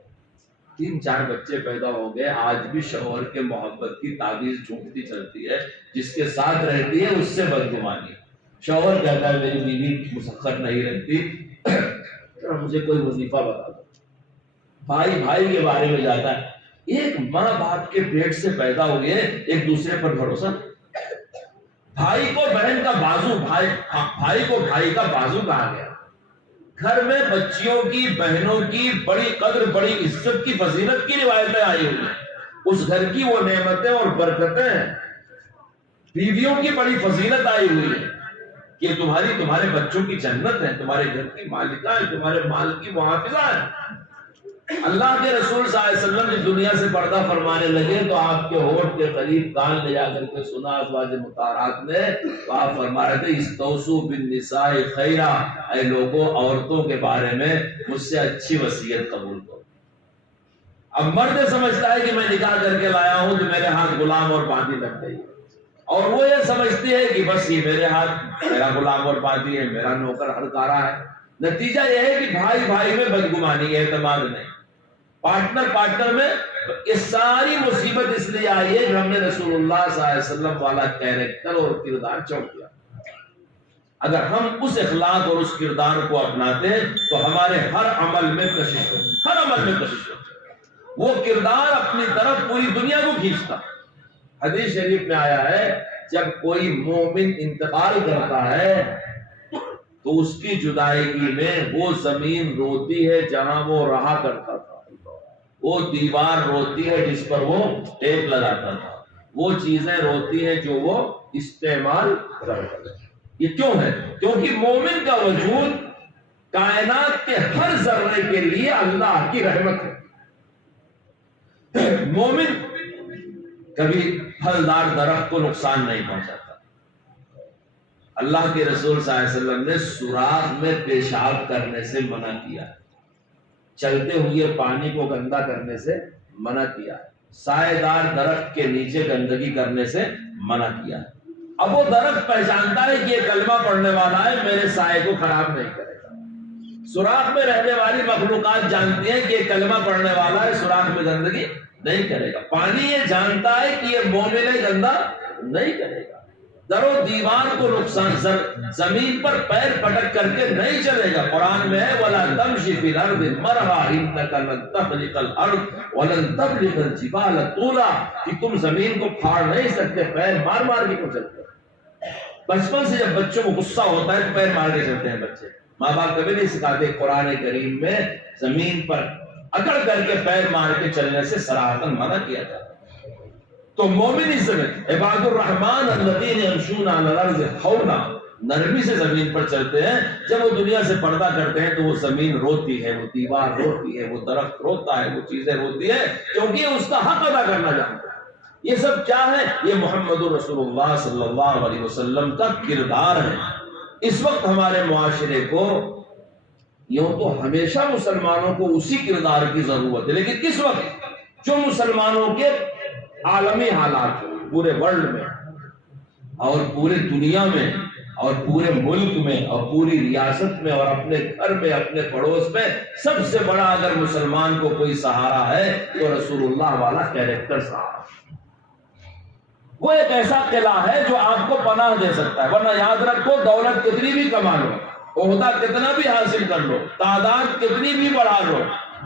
3-4 بچے پیدا ہو گئے، آج بھی شوہر کے محبت کی تعویذ جھونکتی چلتی ہے، جس کے ساتھ رہتی ہے اس سے بدگمانی۔ شوہر کہتا ہے میری بیوی مسخر نہیں رہتی، مجھے کوئی وظیفہ بتا دو۔ بھائی بھائی کے بارے میں جاتا ہے، ایک ماں باپ کے پیٹ سے پیدا ہوئے ایک دوسرے پر بھروسہ، بھائی کو بہن کا بازو، بھائی کو بھائی کا بازو کہا گیا۔ گھر میں بچیوں کی، بہنوں کی بڑی قدر، بڑی عزت کی، فضیلت کی روایتیں آئی ہوئی ہیں، اس گھر کی وہ نعمتیں اور برکتیں ہیں۔ بیویوں کی بڑی فضیلت آئی ہوئی ہے کہ تمہارے بچوں کی جنت ہے، تمہارے گھر کی مالکہ ہے، تمہارے مال کی محافظہ ہے۔ اللہ کے رسول صلی اللہ علیہ وسلم اس دنیا سے پردہ فرمانے لگے تو آپ کے ہونٹ کے قریب کان لے جا کر کے سنا ازواج مطہرات نے، تو آپ فرما رہے تھے استوصوا بالنساء خیرا، اے لوگوں عورتوں کے بارے میں مجھ سے اچھی وصیت قبول کرو۔ اب مرد سمجھتا ہے کہ میں نکاح کر کے لایا ہوں تو میرے ہاتھ غلام اور باندھی لگ گئی، اور وہ یہ سمجھتی ہے کہ بس یہ میرے ہاتھ میرا غلام اور باندھی ہے، میرا نوکر ہڑکارا ہے۔ نتیجہ یہ ہے کہ بھائی بھائی میں بدگمانی، اعتماد نہیں، پارٹنر میں یہ ساری مصیبت اس لیے آئی ہے کہ ہم نے رسول اللہ صلی اللہ علیہ وسلم والا کیریکٹر اور کردار چھوڑ دیا۔ اگر ہم اس اخلاق اور اس کردار کو اپناتے ہیں تو ہمارے ہر عمل میں کشش ہو، ہر عمل میں کشش ہو، وہ کردار اپنی طرف پوری دنیا کو کھینچتا۔ حدیث شریف میں آیا ہے جب کوئی مومن انتقال کرتا ہے تو اس کی جدائیگی میں وہ زمین روتی ہے جہاں وہ رہا کرتا تھا، وہ دیوار روتی ہے جس پر وہ ٹیپ لگاتا تھا، وہ چیزیں روتی ہیں جو وہ استعمال کرتا تھا۔ یہ کیوں ہے؟ کیونکہ مومن کا وجود کائنات کے ہر ذرے کے لیے اللہ کی رحمت ہے۔ مومن کبھی پھلدار درخت کو نقصان نہیں پہنچاتا۔ اللہ کے رسول صلی اللہ علیہ وسلم نے سوراخ میں پیشاب کرنے سے منع کیا، چلتے ہوئے پانی کو گندا کرنے سے منع کیا، سائے دار درخت کے نیچے گندگی کرنے سے منع کیا۔ اب وہ درخت پہچانتا ہے کہ یہ کلمہ پڑھنے والا ہے، میرے سائے کو خراب نہیں کرے گا۔ سوراخ میں رہنے والی مخلوقات جانتی ہیں کہ یہ کلمہ پڑھنے والا ہے، سوراخ میں گندگی نہیں کرے گا۔ پانی یہ جانتا ہے کہ یہ مومن ہے، گندا نہیں کرے گا۔ در و دیوار کو نقصان، زمین پر پیر پٹک کر کے نہیں چلے گا۔ قرآن میں ہے وَلَا تَمْشِ فِي الْأَرْضِ مَرْحًا إِنَّكَ لَن تَخْرِقَ الْأَرْضَ وَلَن تَبْلِغَ الْجِبَالَ طُولًا، کہ تم زمین کو پھاڑ نہیں سکتے، پیر مار مار کے چلتے۔ بچپن سے جب بچوں کو غصہ ہوتا ہے تو پیر مار کے چلتے ہیں بچے، ماں باپ کبھی نہیں سکھاتے۔ قرآن کریم میں زمین پر اکڑ کر کے پیر مار کے چلنے سے صراحتاً منع کیا جاتا ہے۔ تو مومنزم عباد الرحمن الذین یمشون علی الارض ہونا، نرمی سے زمین پر چلتے ہیں. جب وہ دنیا سے پردہ کرتے ہیں تو وہ زمین روتی ہے، وہ دیوار روتی ہے، وہ درخت روتا ہے، وہ چیزیں روتی ہے، کیونکہ یہ اس کا حق ادا کرنا چاہتا ہے. یہ سب کیا ہے؟ یہ محمد رسول اللہ صلی اللہ علیہ وسلم کا کردار ہے. اس وقت ہمارے معاشرے کو یوں تو ہمیشہ مسلمانوں کو اسی کردار کی ضرورت ہے، لیکن اس وقت جو مسلمانوں کے عالمی حالات پورے ورلڈ میں اور پورے دنیا میں اور پورے ملک میں اور پوری ریاست میں اور اپنے گھر میں اپنے پڑوس میں سب سے بڑا اگر مسلمان کو کوئی سہارا ہے تو رسول اللہ والا کیریکٹر سہارا. وہ ایک ایسا قلعہ ہے جو آپ کو پناہ دے سکتا ہے. ورنہ یاد رکھو، دولت کتنی بھی کما لو، عہدہ کتنا بھی حاصل کر لو، تعداد کتنی بھی بڑھا لو،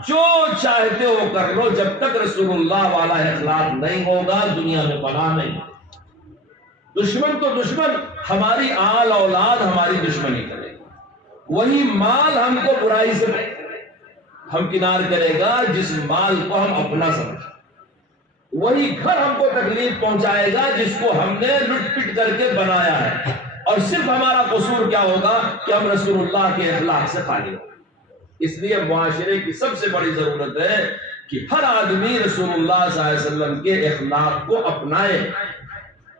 جو چاہتے ہو کر لو، جب تک رسول اللہ والا اخلاق نہیں ہوگا دنیا میں پناہ نہیں. دشمن تو دشمن، ہماری آل اولاد ہماری دشمنی کرے گا. وہی مال ہم کو برائی سے ہم کنار کرے گا جس مال کو ہم اپنا سمجھیں. وہی گھر ہم کو تکلیف پہنچائے گا جس کو ہم نے لٹ پٹ کر کے بنایا ہے. اور صرف ہمارا قصور کیا ہوگا کہ ہم رسول اللہ کے اخلاق سے خالی ہوں. اس لیے معاشرے کی سب سے بڑی ضرورت ہے کہ ہر آدمی رسول اللہ صلی اللہ علیہ وسلم کے اخلاق کو اپنائے.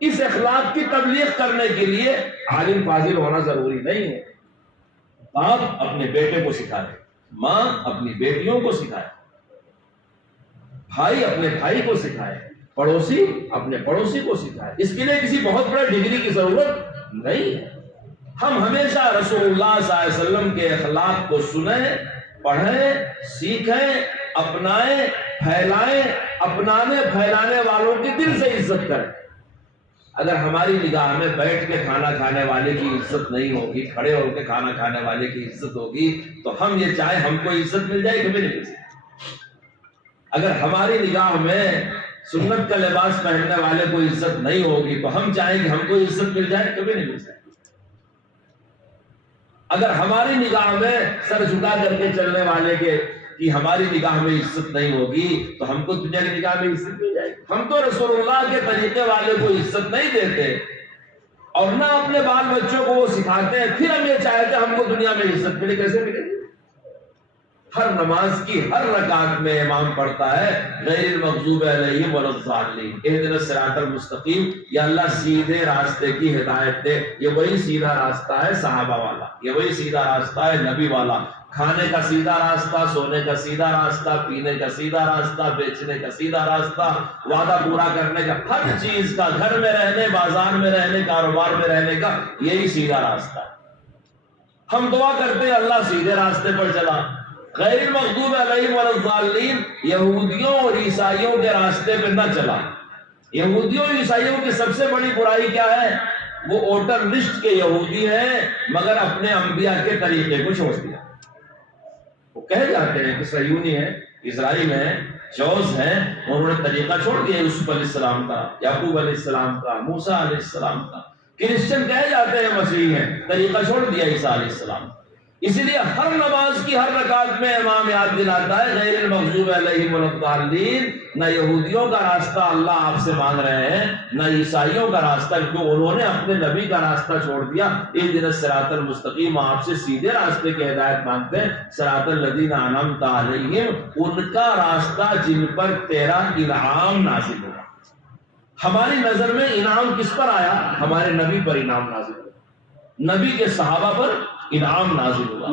اس اخلاق کی تبلیغ کرنے کے لیے عالم فاضل ہونا ضروری نہیں ہے. باپ اپنے بیٹے کو سکھائے، ماں اپنی بیٹیوں کو سکھائے، بھائی اپنے بھائی کو سکھائے، پڑوسی اپنے پڑوسی کو سکھائے. اس کے لیے کسی بہت بڑے ڈگری کی ضرورت نہیں ہے. ہم ہمیشہ رسول اللہ صلی اللہ علیہ وسلم کے اخلاق کو سنیں، پڑھیں، سیکھیں، اپنائیں، پھیلائیں. اپنانے پھیلانے والوں کی دل سے عزت کریں. اگر ہماری نگاہ میں بیٹھ کے کھانا کھانے والے کی عزت نہیں ہوگی، کھڑے ہو کے کھانا کھانے والے کی عزت ہوگی، تو ہم یہ چاہے ہم کو عزت مل جائے کبھی نہیں مل سکتی. اگر ہماری نگاہ میں سنت کا لباس پہننے والے کو عزت نہیں ہوگی تو ہم چاہیں کہ ہم کو عزت مل جائے کبھی نہیں مل سکتی. اگر ہماری نگاہ میں سر جھکا کر کے چلنے والے کی ہماری نگاہ میں عزت نہیں ہوگی تو ہم کو دنیا کی نگاہ میں عزت مل جائے گی. ہم تو رسول اللہ کے طریقے والے کو عزت نہیں دیتے اور نہ اپنے بال بچوں کو وہ سکھاتے ہیں، پھر ہم یہ چاہتے ہیں ہم کو دنیا میں عزت ملے. کیسے ملے گی؟ ہر نماز کی ہر رکعت میں امام پڑھتا ہے غیر المغضوب علیہم ولا الضالین، اہدنا الصراط المستقیم. یا اللہ سیدھے راستے کی ہدایت دے. یہ وہی سیدھا راستہ ہے صحابہ والا، یہ وہی سیدھا راستہ ہے نبی والا. کھانے کا سیدھا راستہ، سونے کا سیدھا راستہ، پینے کا سیدھا راستہ، بیچنے کا سیدھا راستہ، وعدہ پورا کرنے کا، ہر چیز کا، گھر میں رہنے، بازار میں رہنے، کاروبار میں رہنے کا یہی سیدھا راستہ ہے. ہم دعا کرتے ہیں اللہ سیدھے راستے پر چلا. غیر المغضوب علیہم ولا الضالین، یہودیوں اور عیسائیوں کے راستے پہ نہ چلا. یہودیوں اور عیسائیوں کی سب سے بڑی برائی کیا ہے؟ وہ ووٹر لسٹ کے یہودی ہیں مگر اپنے انبیاء کے طریقے کو چھوڑ دیا. وہ کہہ جاتے ہیں کہ صہیونی ہے، اسرائیل ہے، جوز ہیں، انہوں نے طریقہ چھوڑ دیا یوسف علیہ السلام کا، یعقوب علیہ السلام کا، موسیٰ علیہ السلام کا. کرسچن کہہ جاتے ہیں مسیحی ہیں، طریقہ چھوڑ دیا عیسیٰ علیہ السلام. اسی لیے ہر نماز کی ہر رکعت میں امام یاد دلاتا ہے غیر المغضوب علیہم ولا الضالین. نہ یہودیوں کا راستہ اللہ آپ سے مانگ رہے ہیں، نہ عیسائیوں کا راستہ، کیونکہ انہوں نے اپنے نبی کا راستہ چھوڑ دیا. اہدنا الصراط المستقیم، آپ سے سیدھے راستے کی ہدایت مانگتے ہیں. صراط الذین انعمت علیہم، ان کا راستہ جن پر تیرا انعام نازل ہوا. ہماری نظر میں انعام کس پر آیا؟ ہمارے نبی پر انعام نازل ہوا، نبی کے صحابہ پر انعام نازل ہوا.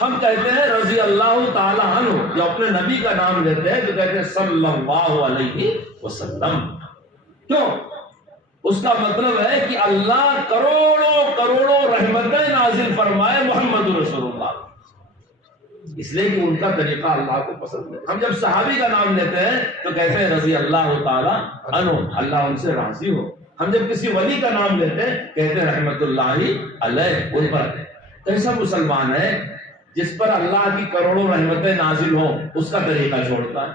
ہم کہتے ہیں رضی اللہ تعالی عنہ، جو اپنے نبی کا نام لیتے ہیں تو کہتے ہیں صلی اللہ علیہ وسلم. کیوں؟ اس کا مطلب ہے کہ اللہ کروڑوں کروڑوں رحمتیں نازل فرمائے محمد رسول اللہ، اس لیے کہ ان کا طریقہ اللہ کو پسند ہے. ہم جب صحابی کا نام لیتے ہیں تو کہتے ہیں رضی اللہ تعالی عنہ، اللہ ان سے راضی ہو. ہم جب کسی ولی کا نام لیتے ہیں کہتے ہیں رحمت اللہ علیہ، ان پر. کیسا مسلمان ہے جس پر اللہ کی کروڑوں رحمتیں نازل ہوں اس کا طریقہ چھوڑتا ہے؟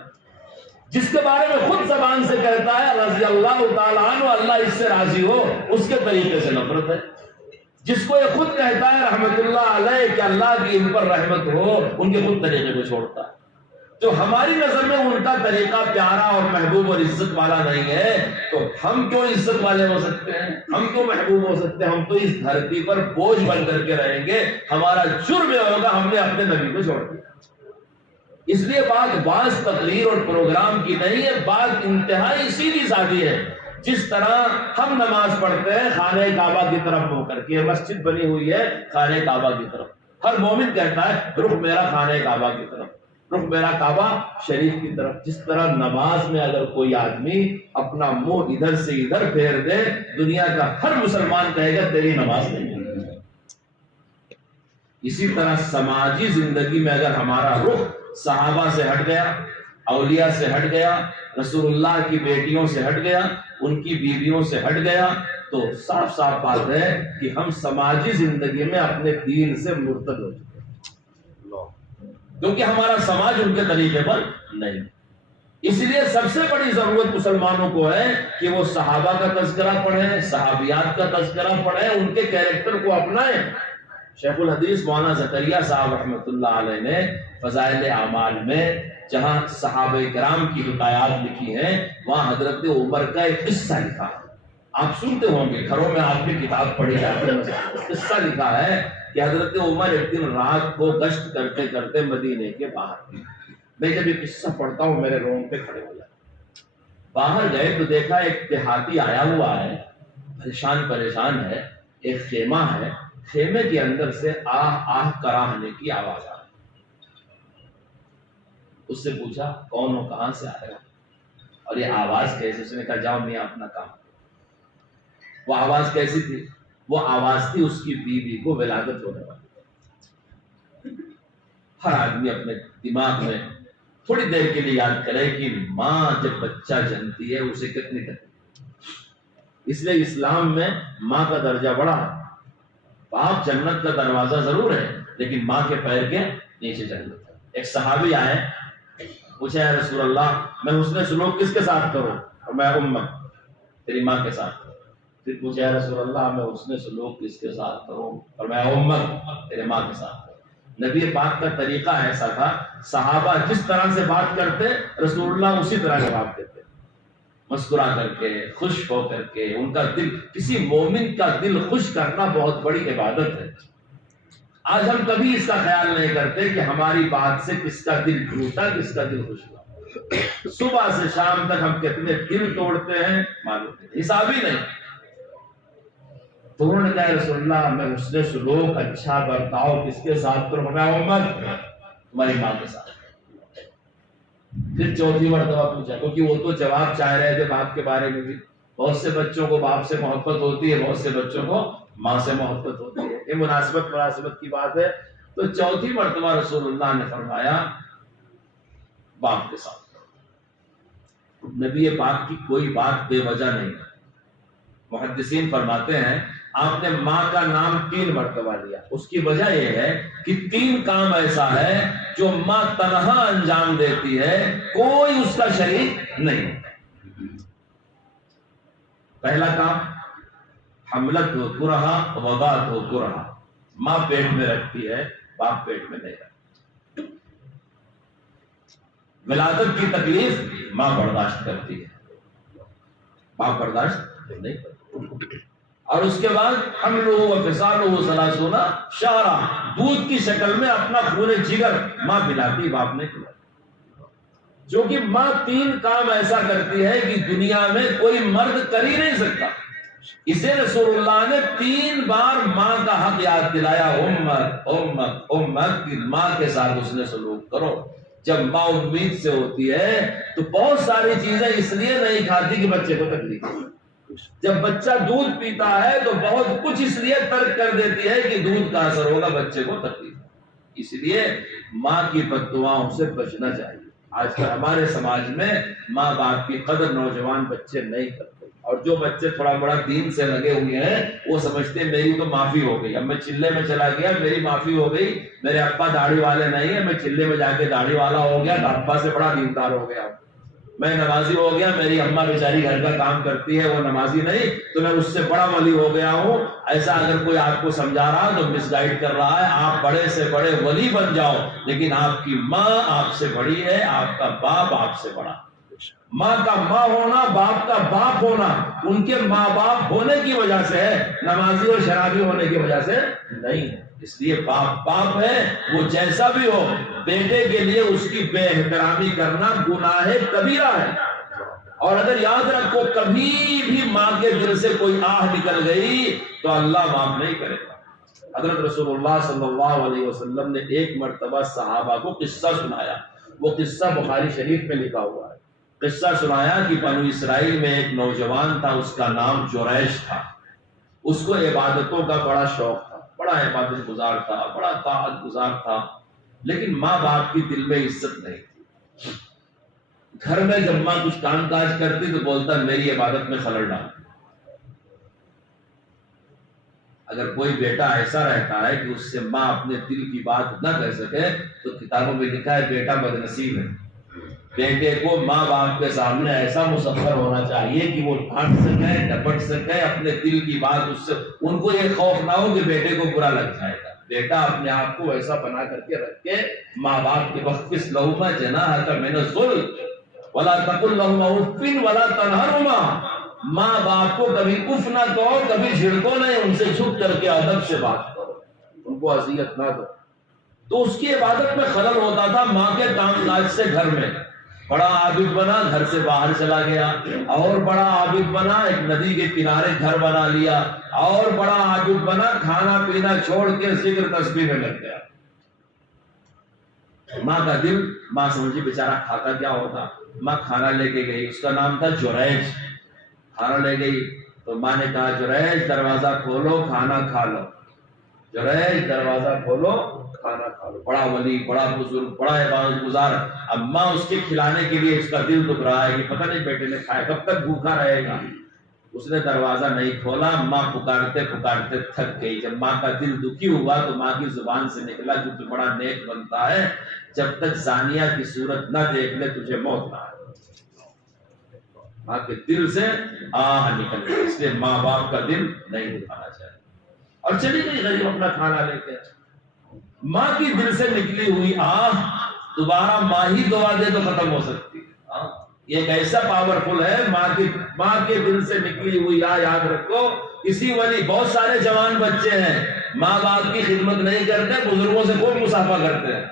جس کے بارے میں خود زبان سے کہتا ہے رضی اللہ تعالیٰ عنہ، اللہ اس سے راضی ہو، اس کے طریقے سے نفرت ہے. جس کو یہ خود کہتا ہے رحمت اللہ علیہ کہ اللہ کی ان پر رحمت ہو، ان کے خود طریقے کو چھوڑتا ہے. جو ہماری نظر میں ان کا طریقہ پیارا اور محبوب اور عزت والا نہیں ہے، تو ہم کیوں عزت والے ہو سکتے ہیں، ہم کیوں محبوب ہو سکتے ہیں؟ ہم تو اس دھرتی پر بوجھ بن کر کے رہیں گے. ہمارا جرم یہ ہوگا ہم نے اپنے نبی کو چھوڑ دیا. اس لیے بات بعض تقریر اور پروگرام کی نہیں ہے، بات انتہائی سیدھی سادی ہے. جس طرح ہم نماز پڑھتے ہیں خانہ کعبہ کی طرف ہو کر کے، مسجد بنی ہوئی ہے خانہ کعبہ کی طرف، ہر مومن کہتا ہے رخ میرا خانہ کعبہ کی طرف، رخ میرا کعبہ شریف کی طرف. جس طرح نماز میں اگر کوئی آدمی اپنا منہ ادھر سے ادھر پھیر دے، دنیا کا ہر مسلمان کہے گا تیری نماز نہیں ہے. اسی طرح سماجی زندگی میں اگر ہمارا رخ صحابہ سے ہٹ گیا، اولیاء سے ہٹ گیا، رسول اللہ کی بیٹیوں سے ہٹ گیا، ان کی بیویوں سے ہٹ گیا، تو صاف صاف بات ہے کہ ہم سماجی زندگی میں اپنے دین سے مرتد ہو چکے ہیں، کیونکہ ہمارا سماج ان کے طریقے پر نہیں. اس لیے سب سے بڑی ضرورت مسلمانوں کو ہے کہ وہ صحابہ کا تذکرہ پڑھیں، صحابیات کا تذکرہ پڑھیں، ان کے کیریکٹر کو اپنائیں. شیخ الحدیث مولانا زکریا صاحب رحمۃ اللہ علیہ نے فضائل اعمال میں جہاں صحابہ کرام کی حکایات لکھی ہیں، وہاں حضرت عمر کا ایک قصہ لکھا ہے. آپ سنتے ہوں گے، گھروں میں آپ کی کتاب پڑھی جاتی ہے. قصہ لکھا ہے کہ حضرت عمر ایک دن رات کو گشت کرتے کرتے مدینے کے باہر، میں جب یہ قصہ پڑھتا ہوں میرے رونگٹے کھڑے ہو جاتے. باہر گئے تو دیکھا ایک دیہاتی آیا ہوا ہے، پریشان ہے. ایک خیمہ ہے، خیمے کے اندر سے آہ آہ کراہنے کی آواز آ رہی. اس سے پوچھا کون ہو، کہاں سے آئے ہو، اور یہ آواز کیسے؟ اس نے کہا جاؤ میاں اپنا کام. وہ آواز کیسی تھی؟ وہ آواز تھی اس کی بیوی کو ولادت ہونے والی. ہر آدمی اپنے دماغ میں تھوڑی دیر کے لیے یاد کرے کہ ماں جب بچہ جنتی ہے اسے کتنی تکلیف. اس لیے اسلام میں ماں کا درجہ بڑا ہے. باپ جنت کا دروازہ ضرور ہے، لیکن ماں کے پیر کے نیچے جنت ہے. ایک صحابی آئے، پوچھا یا رسول اللہ میں حسن سلوک کس کے ساتھ کروں؟ اور میں امت تیری ماں کے ساتھ. پھر پوچھا یا رسول اللہ میں حسن سلوک کس کے ساتھ کروں؟ اور میں امت تیرے ماں کے ساتھ. نبی پاک کا طریقہ ایسا تھا، صحابہ جس طرح سے بات کرتے رسول اللہ اسی طرح جواب دیتے، مسکرا کر کے، خوش ہو کر کے. ان کا دل، کسی مومن کا دل خوش کرنا بہت بڑی عبادت ہے. آج ہم کبھی اس کا خیال نہیں کرتے کہ ہماری بات سے کس کا دل ٹوٹا، کس کا دل خوش ہوا. صبح سے شام تک ہم کتنے دل توڑتے ہیں معلوم نہیں، حساب ہی نہیں. تو انہوں نے کہا رسول اللہ میں حسن سلوک، اچھا برتاؤ کس کے ساتھ کروں؟ میں امت تمہاری ماں کے ساتھ. پھر چوتھی مرتبہ پوچھا، کیونکہ وہ تو جواب چاہ رہے تھے باپ کے بارے میں بھی. بہت سے بچوں کو باپ سے محبت ہوتی ہے، بہت سے بچوں کو ماں سے محبت ہوتی ہے. یہ مناسبت کی بات ہے. تو چوتھی مرتبہ رسول اللہ نے فرمایا باپ کے ساتھ. نبی پاک کی کوئی بات بے وجہ نہیں. محدثین فرماتے ہیں آپ نے ماں کا نام 3 مرتبہ لیا. اس کی وجہ یہ ہے کہ 3 کام ایسا ہے جو ماں تنہا انجام دیتی ہے، کوئی اس کا شریک نہیں. پہلا کام حملت ہو کرہا وبات ہو کرہا. ماں پیٹ میں رکھتی ہے، باپ پیٹ میں نہیں رکھتی. ولادت کی تکلیف ماں برداشت کرتی ہے، باپ برداشت نہیں کرتی. اور اس کے بعد حملہ و فصالہ ثلاثون شہرا، دودھ کی شکل میں اپنا خون جگر ماں پلاتی، باپ نہیں پلاتی. جو کہ ماں 3 کام ایسا کرتی ہے کہ دنیا میں کوئی مرد کر ہی نہیں سکتا. اسے رسول اللہ نے 3 بار ماں کا حق یاد دلایا، امت امت امت، کی ماں کے ساتھ اس نے سلوک کرو. جب ماں امید سے ہوتی ہے تو بہت ساری چیزیں اس لیے نہیں کھاتی کہ بچے کو تکلیف. جب بچہ دودھ پیتا ہے تو بہت کچھ اس لیے ترک کر دیتی ہے کہ دودھ کا اثر ہوگا بچے کو تکلیف. اس لیے ماں کی بد دعاؤں سے بچنا چاہیے. آج کل ہمارے سماج میں ماں باپ کی قدر نوجوان بچے نہیں کرتے، اور جو بچے تھوڑا بڑا دین سے لگے ہوئے ہیں وہ سمجھتے ہیں میری تو معافی ہو گئی، اب میں چلے میں چلا گیا میری معافی ہو گئی، میرے ابا داڑھی والے نہیں ہیں، میں چلے میں جا کے داڑھی والا ہو گیا تو ابا سے بڑا دیندار ہو گیا. میں نمازی ہو گیا، میری اماں بیچاری گھر کا کام کرتی ہے، وہ نمازی نہیں، تو میں اس سے بڑا ولی ہو گیا ہوں، ایسا اگر کوئی آپ کو سمجھا رہا تو مس گائیڈ کر رہا ہے. آپ بڑے سے بڑے ولی بن جاؤ، لیکن آپ کی ماں آپ سے بڑی ہے، آپ کا باپ آپ سے بڑا. ماں کا ماں ہونا، باپ کا باپ ہونا ان کے ماں باپ ہونے کی وجہ سے ہے، نمازی اور شرابی ہونے کی وجہ سے نہیں ہے. اس لیے باپ باپ ہے، وہ جیسا بھی ہو، بیٹے کے لیے اس کی بے احترامی کرنا گناہ کبیرہ ہے. اور اگر یاد رکھو کبھی بھی ماں کے دل سے کوئی آہ نکل گئی تو اللہ معاف نہیں کرے گا. حضرت رسول اللہ صلی اللہ علیہ وسلم نے ایک مرتبہ صحابہ کو قصہ سنایا، وہ قصہ بخاری شریف میں لکھا ہوا ہے. قصہ سنایا کہ بنو اسرائیل میں ایک نوجوان تھا، اس کا نام جریج تھا. اس کو عبادتوں کا بڑا شوق تھا، بڑا عبادت گزار تھا، بڑا طاعت گزار تھا، لیکن ماں باپ کی دل میں عزت نہیں تھی. گھر میں جب ماں کچھ کام کاج کرتی تو بولتا میری عبادت میں خلل ڈال. اگر کوئی بیٹا ایسا رہتا ہے کہ اس سے ماں اپنے دل کی بات نہ کہہ سکے تو کتابوں میں لکھا ہے بیٹا بدنصیب ہے. بیٹے کو ماں باپ کے سامنے ایسا مسخر ہونا چاہیے کہ وہ ڈانٹ سکے، ڈپٹ سکے اپنے دل کی بات، اس سے ان کو یہ خوف نہ ہو کہ بیٹے کو برا لگ جائے گا. بیٹا اپنے آپ کو ایسا بنا کر کے رکھے، ماں باپ کے وقفس لہما جناحک من الذل ولا تقل لهما اف ولا تنهرهما. ماں باپ کو کبھی اف نہ کہو، کبھی جھڑکو نہیں، ان سے جھک کر کے ادب سے بات کرو، ان کو اذیت نہ دو. تو اس کی عبادت میں خلل ہوتا تھا ماں کے کام کاج سے. گھر میں بڑا عابد بنا، گھر سے باہر چلا گیا، اور بڑا عابد بنا، ایک ندی کے کنارے گھر بنا لیا، اور بڑا عابد بنا، کھانا پینا چھوڑ کے ذکر تسبیح میں لگ گیا. ماں کا دل، ماں سمجھی بیچارہ کھاتا کیا ہوگا. ماں کھانا لے کے گئی، اس کا نام تھا جریج. کھانا لے گئی تو ماں نے کہا جریج دروازہ کھولو کھانا کھا لو. جریج دروازہ کھولو کھانا کھا لو. بڑا ولی، بڑا بزرگ، بڑا عبادت گزار. اب ماں اس کے کھلانے کے لیے اس کا دل دکھ رہا ہے کہ پتہ نہیں بیٹے نے کھایا کب تک بھوکا رہے گا. اس نے دروازہ نہیں کھولا. ماں پکارتے پکارتے تھک گئی. جب ماں کا دل دکھی ہوا تو ماں کی زبان سے نکلا جو تو بڑا نیک بنتا ہے، جب تک زانیہ کی صورت نہ دیکھ لے تجھے موت نہ آئے. ماں کے دل سے آہ نکل گئی. اس لیے ماں باپ کا دل نہیں دکھانا چاہیے. اور چلی گئی غریب اپنا کھانا لے کے. ماں کی دل سے نکلی ہوئی آہ دوبارہ ماں ہی دعا دے تو ختم ہو سکتی ہے. یہ ایک ایسا پاورفل ہے. ماں کے دل سے نکلی ہوئی آہ یاد رکھو. کسی ولی، بہت سارے جوان بچے ہیں ماں باپ کی خدمت نہیں کرتے، بزرگوں سے خوب مسافہ کرتے ہیں،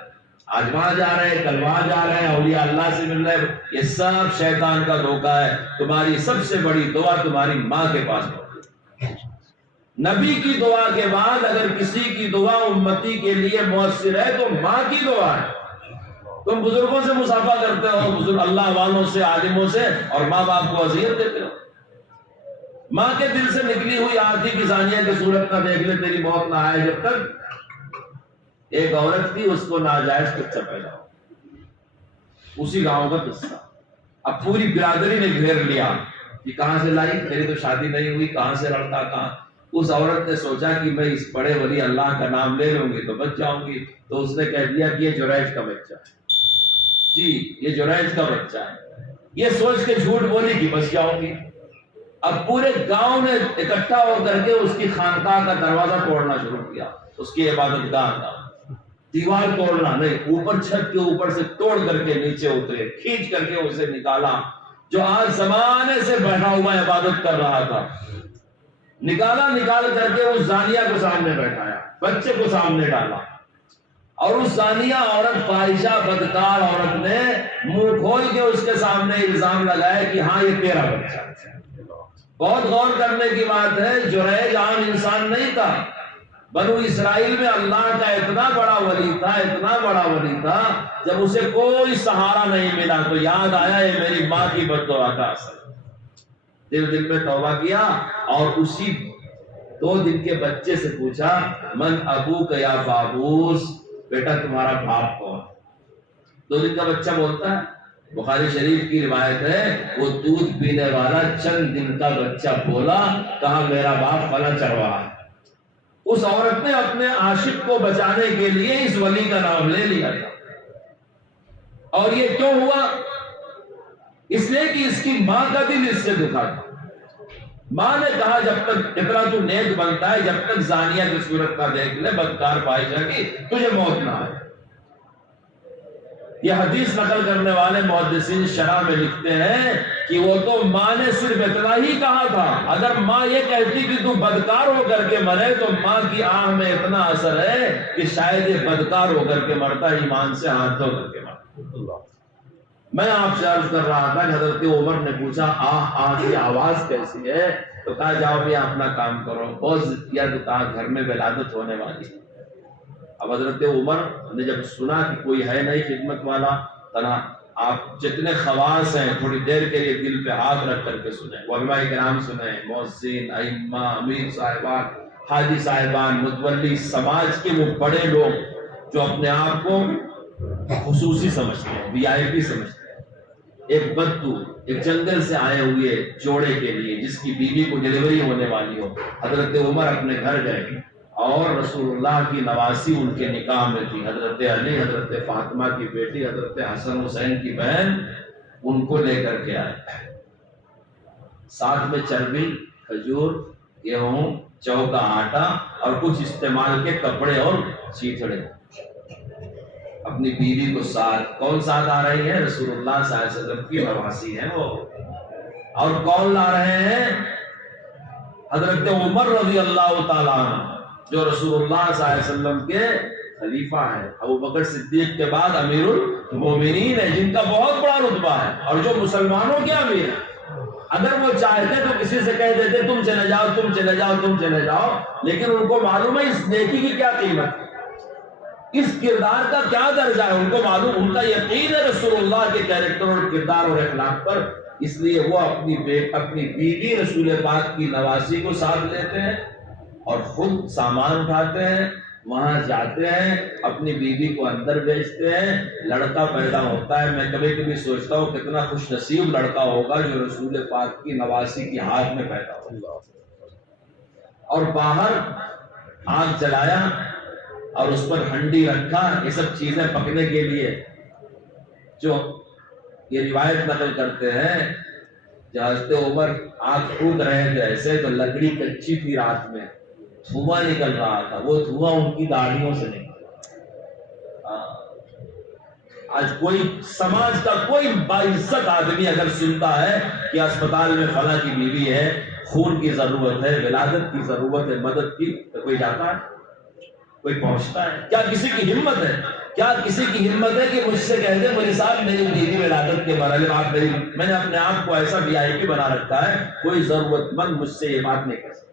آج وہاں جا رہے ہیں، کل وہاں جا رہے ہیں، اولیاء اللہ سے مل رہے ہیں. یہ سب شیطان کا دھوکہ ہے. تمہاری سب سے بڑی دعا تمہاری ماں کے پاس ہوتی ہے. نبی کی دعا کے بعد اگر کسی کی دعا امتی کے لیے مؤثر ہے تو ماں کی دعا ہے. تم بزرگوں سے مسافہ کرتے ہو، بزرگ اللہ والوں سے، عالموں سے، اور ماں باپ کو اذیت دیتے ہو. ماں کے دل سے نکلی ہوئی آتی کی زانیہ کی صورت نہ دیکھ لے تیری موت نہ آئے. جب تک ایک عورت تھی، اس کو ناجائز بچہ پیدا ہو. اسی گاؤں کا قصہ. اب پوری برادری نے گھیر لیا کہ کہاں سے لائی، میری تو شادی نہیں ہوئی، کہاں سے لڑکا کہاں. اس عورت نے سوچا کہ میں اس بڑے ولی اللہ کا نام لے لوں گی تو بچ جاؤں گی. تو اس نے کہہ دیا کہ یہ جریج کا بچہ ہے. جی یہ جریج کا بچہ ہے. یہ سوچ کے جھوٹ بولی کہ بچ جاؤں گی. اب پورے گاؤں نے اکٹھا ہو کر کے اس کی خانقاہ کا دروازہ توڑنا شروع کیا. اس کی عبادت گاہ کا دیوار توڑنا نہیں، اوپر چھت کے اوپر سے توڑ کر کے نیچے اترے، کھینچ کر کے اسے نکالا. جو آج زمانے سے بیٹھا ہوا عبادت کر رہا تھا، نکال کر کے اس زانیہ کو سامنے بیٹھایا، بچے کو سامنے ڈالا. اور اس زانیہ عورت، فاحشہ بدکار عورت نے منہ کھول کے اس کے سامنے الزام لگایا کہ ہاں یہ تیرا بچہ ہے. بہت غور کرنے کی بات ہے، جریج عام انسان نہیں تھا. بنو اسرائیل میں اللہ کا اتنا بڑا ولی تھا، اتنا بڑا ولی تھا، جب اسے کوئی سہارا نہیں ملا تو یاد آیا یہ میری ماں کی بددعا کا اثر. دل میں توبہ کیا اور اسی 2 دن کے بچے سے پوچھا من ابوک یا بابوس، بیٹا تمہارا باپ کون؟ 2 دن کا بچہ بولتا ہے. بخاری شریف کی روایت ہے وہ دودھ پینے والا چند دن کا بچہ بولا، کہا میرا باپ فلاں چرواہا ہے. اس عورت نے اپنے عاشق کو بچانے کے لیے اس ولی کا نام لے لیا تھا. اور یہ کیوں ہوا؟ اس لیے کہ اس کی ماں کا دل اس سے دکھا تھا. ماں نے کہا جب تک اتنا تو نیک بنتا ہے، جب تک زانیہ کی صورت کا دیکھ لے، بدکار پائی جائے گی، تجھے موت نہ آئے. یہ حدیث نقل کرنے والے محدثین شرح میں لکھتے ہیں کہ وہ تو ماں نے صرف اتنا ہی کہا تھا. اگر ماں یہ کہتی کہ تو بدکار ہو کر کے مرے تو ماں کی آنکھ میں اتنا اثر ہے کہ شاید یہ بدکار ہو کر کے مرتا، ایمان سے ہاتھ دھو کر کے مرتا. میں آپ سے عرض کر رہا تھا کہ حضرت عمر نے پوچھا آہ آہ کی آواز کیسی ہے؟ تو کہا جاؤ بھی اپنا کام کرو. بہت ضد کیا تو کہا گھر میں ولادت ہونے والی ہے. اب حضرت عمر نے جب سنا کہ کوئی ہے نہیں خدمت والا، تنا آپ جتنے خواص ہیں تھوڑی دیر کے لیے دل پہ ہاتھ رکھ کر کے سنیں، علماء کرام سنیں، مؤذن، ائمہ، امیر صاحبان، حاجی صاحبان، متولی سماج کے وہ بڑے لوگ جو اپنے آپ کو خصوصی سمجھتے ہیں، وی آئی پی سمجھتے ہیں. ایک بدو ایک جنگل سے آئے ہوئے جوڑے کے لیے جس کی بیوی کو ڈلیوری ہونے والی ہو، حضرت عمر اپنے گھر گئے اور رسول اللہ کی نواسی ان کے نکاح میں تھی. حضرت علی، حضرت فاطمہ کی بیٹی، حضرت حسن حسین کی بہن، ان کو لے کر کے آئے. ساتھ میں چربی، کھجور، گیہوں، جو کا آٹا اور کچھ استعمال کے کپڑے اور چیتڑے. اپنی بیوی کو ساتھ، کون ساتھ آ رہی ہے؟ رسول اللہ صلی اللہ علیہ وسلم کی نواسی ہیں وہ. اور کون لا رہے ہیں؟ حضرت عمر رضی اللہ تعالیٰ عنہ جو رسول اللہ صلی اللہ علیہ وسلم کے خلیفہ ہیں، ابو بکر صدیق کے بعد امیر المومنین ہیں، جن کا بہت بڑا رتبہ ہے اور جو مسلمانوں کے امیر ہیں. اگر وہ چاہتے تو کسی سے کہہ دیتے تم چلے جاؤ، تم چلے جاؤ، تم چلے جاؤ، لیکن ان کو معلوم ہے اس نیکی کی کیا قیمت ہے، اس کردار کا کیا درجہ ہے. ان کو معلوم، ان کا یقین ہے رسول اللہ کے کیریکٹر اور کردار اور اخلاق پر. اس لیے وہ اپنی بیوی رسول پاک کی نواسی کو ساتھ لیتے ہیں اور خود سامان اٹھاتے ہیں، وہاں جاتے ہیں، اپنی بیوی کو اندر بھیجتے ہیں، لڑکا پیدا ہوتا ہے. میں کبھی کبھی سوچتا ہوں کتنا خوش نصیب لڑکا ہوگا جو رسول پاک کی نواسی کی ہاتھ میں پیدا ہوگا. اور باہر آگ جلایا اور اس پر ہنڈی رکھا، یہ سب چیزیں پکنے کے لیے. جو یہ روایت نقل کرتے ہیں جب حضرت عمر آگ پھونک رہے تھے ایسے تو لکڑی کچی تھی، رات میں دھواں نکل رہا تھا، وہ دھواں ان کی داڑھیوں سے نکلا. آج کوئی سماج کا کوئی باعزت آدمی اگر سنتا ہے کہ اسپتال میں فلاں کی بیوی ہے، خون کی ضرورت ہے، ولادت کی ضرورت ہے، مدد کی، تو کوئی جاتا ہے؟ کوئی پہنچتا ہے؟ کیا کسی کی ہمت ہے؟ کیا کسی کی ہمت ہے کہ مجھ سے کہہ دے میرے ساتھ میری بیوی ولادت کے مرحلے میں نے اپنے آپ کو ایسا وی آئی پی بنا رکھا ہے، کوئی ضرورت مند مجھ سے یہ بات نہیں کر سکتا.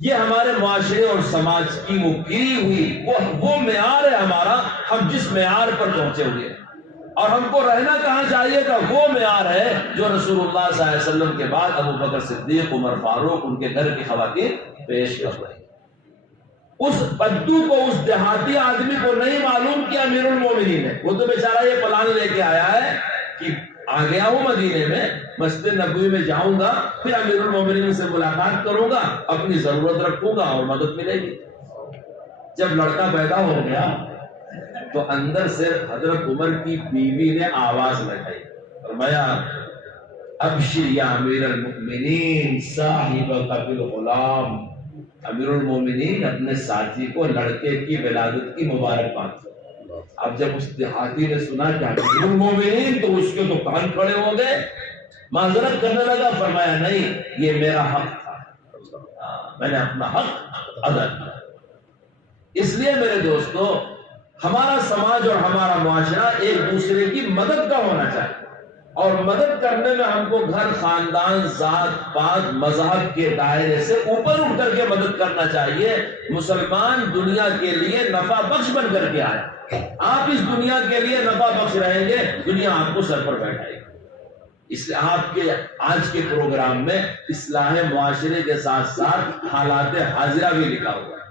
یہ ہمارے معاشرے اور سماج کی وہ گری ہوئی وہ معیار ہے ہمارا، ہم جس معیار پر پہنچے ہوئے ہیں. اور ہم کو رہنا کہاں چاہیے تھا؟ وہ معیار ہے جو رسول اللہ صلی اللہ علیہ وسلم کے بعد ابو بکر صدیق، عمر فاروق، ان کے گھر کی خواتین پیش کر رہی. اس بدو کو، اس دیہاتی آدمی کو نہیں معلوم کہ امیر المومنین ہے. وہ تو بیچارہ یہ پلان لے کے آیا ہے کہ آ گیا ہوں مدینے میں، مسجد نبوی میں جاؤں گا، پھر امیر المومنین سے ملاقات کروں گا، اپنی ضرورت رکھوں گا اور مدد ملے گی. جب لڑکا پیدا ہو گیا تو اندر سے حضرت عمر کی بیوی نے آواز لگائی، فرمایا ابشر یا امیر المؤمنین صاحبک بالغلام. امیر المومنین اپنے ساتھی کو لڑکے کی ولادت کی مبارکباد. اب جب اس دیہاتی نے سنا کہ امیر المومنین، تو اس کے تو کان کھڑے ہو گئے، معذرت کرنے لگا. فرمایا نہیں، یہ میرا حق تھا، میں نے اپنا حق ادا کیا. اس لیے میرے دوستو، ہمارا سماج اور ہمارا معاشرہ ایک دوسرے کی مدد کا ہونا چاہیے، اور مدد کرنے میں ہم کو گھر، خاندان، ذات پات، مذہب کے دائرے سے اوپر اٹھ کر کے مدد کرنا چاہیے. مسلمان دنیا کے لیے نفع بخش بن کر کے آئے. آپ اس دنیا کے لیے نفع بخش رہیں گے، دنیا آپ کو سر پر بیٹھائے گی. اس لیے آپ کے آج کے پروگرام میں اصلاح معاشرے کے ساتھ ساتھ حالات حاضرہ بھی لکھا ہوا ہے.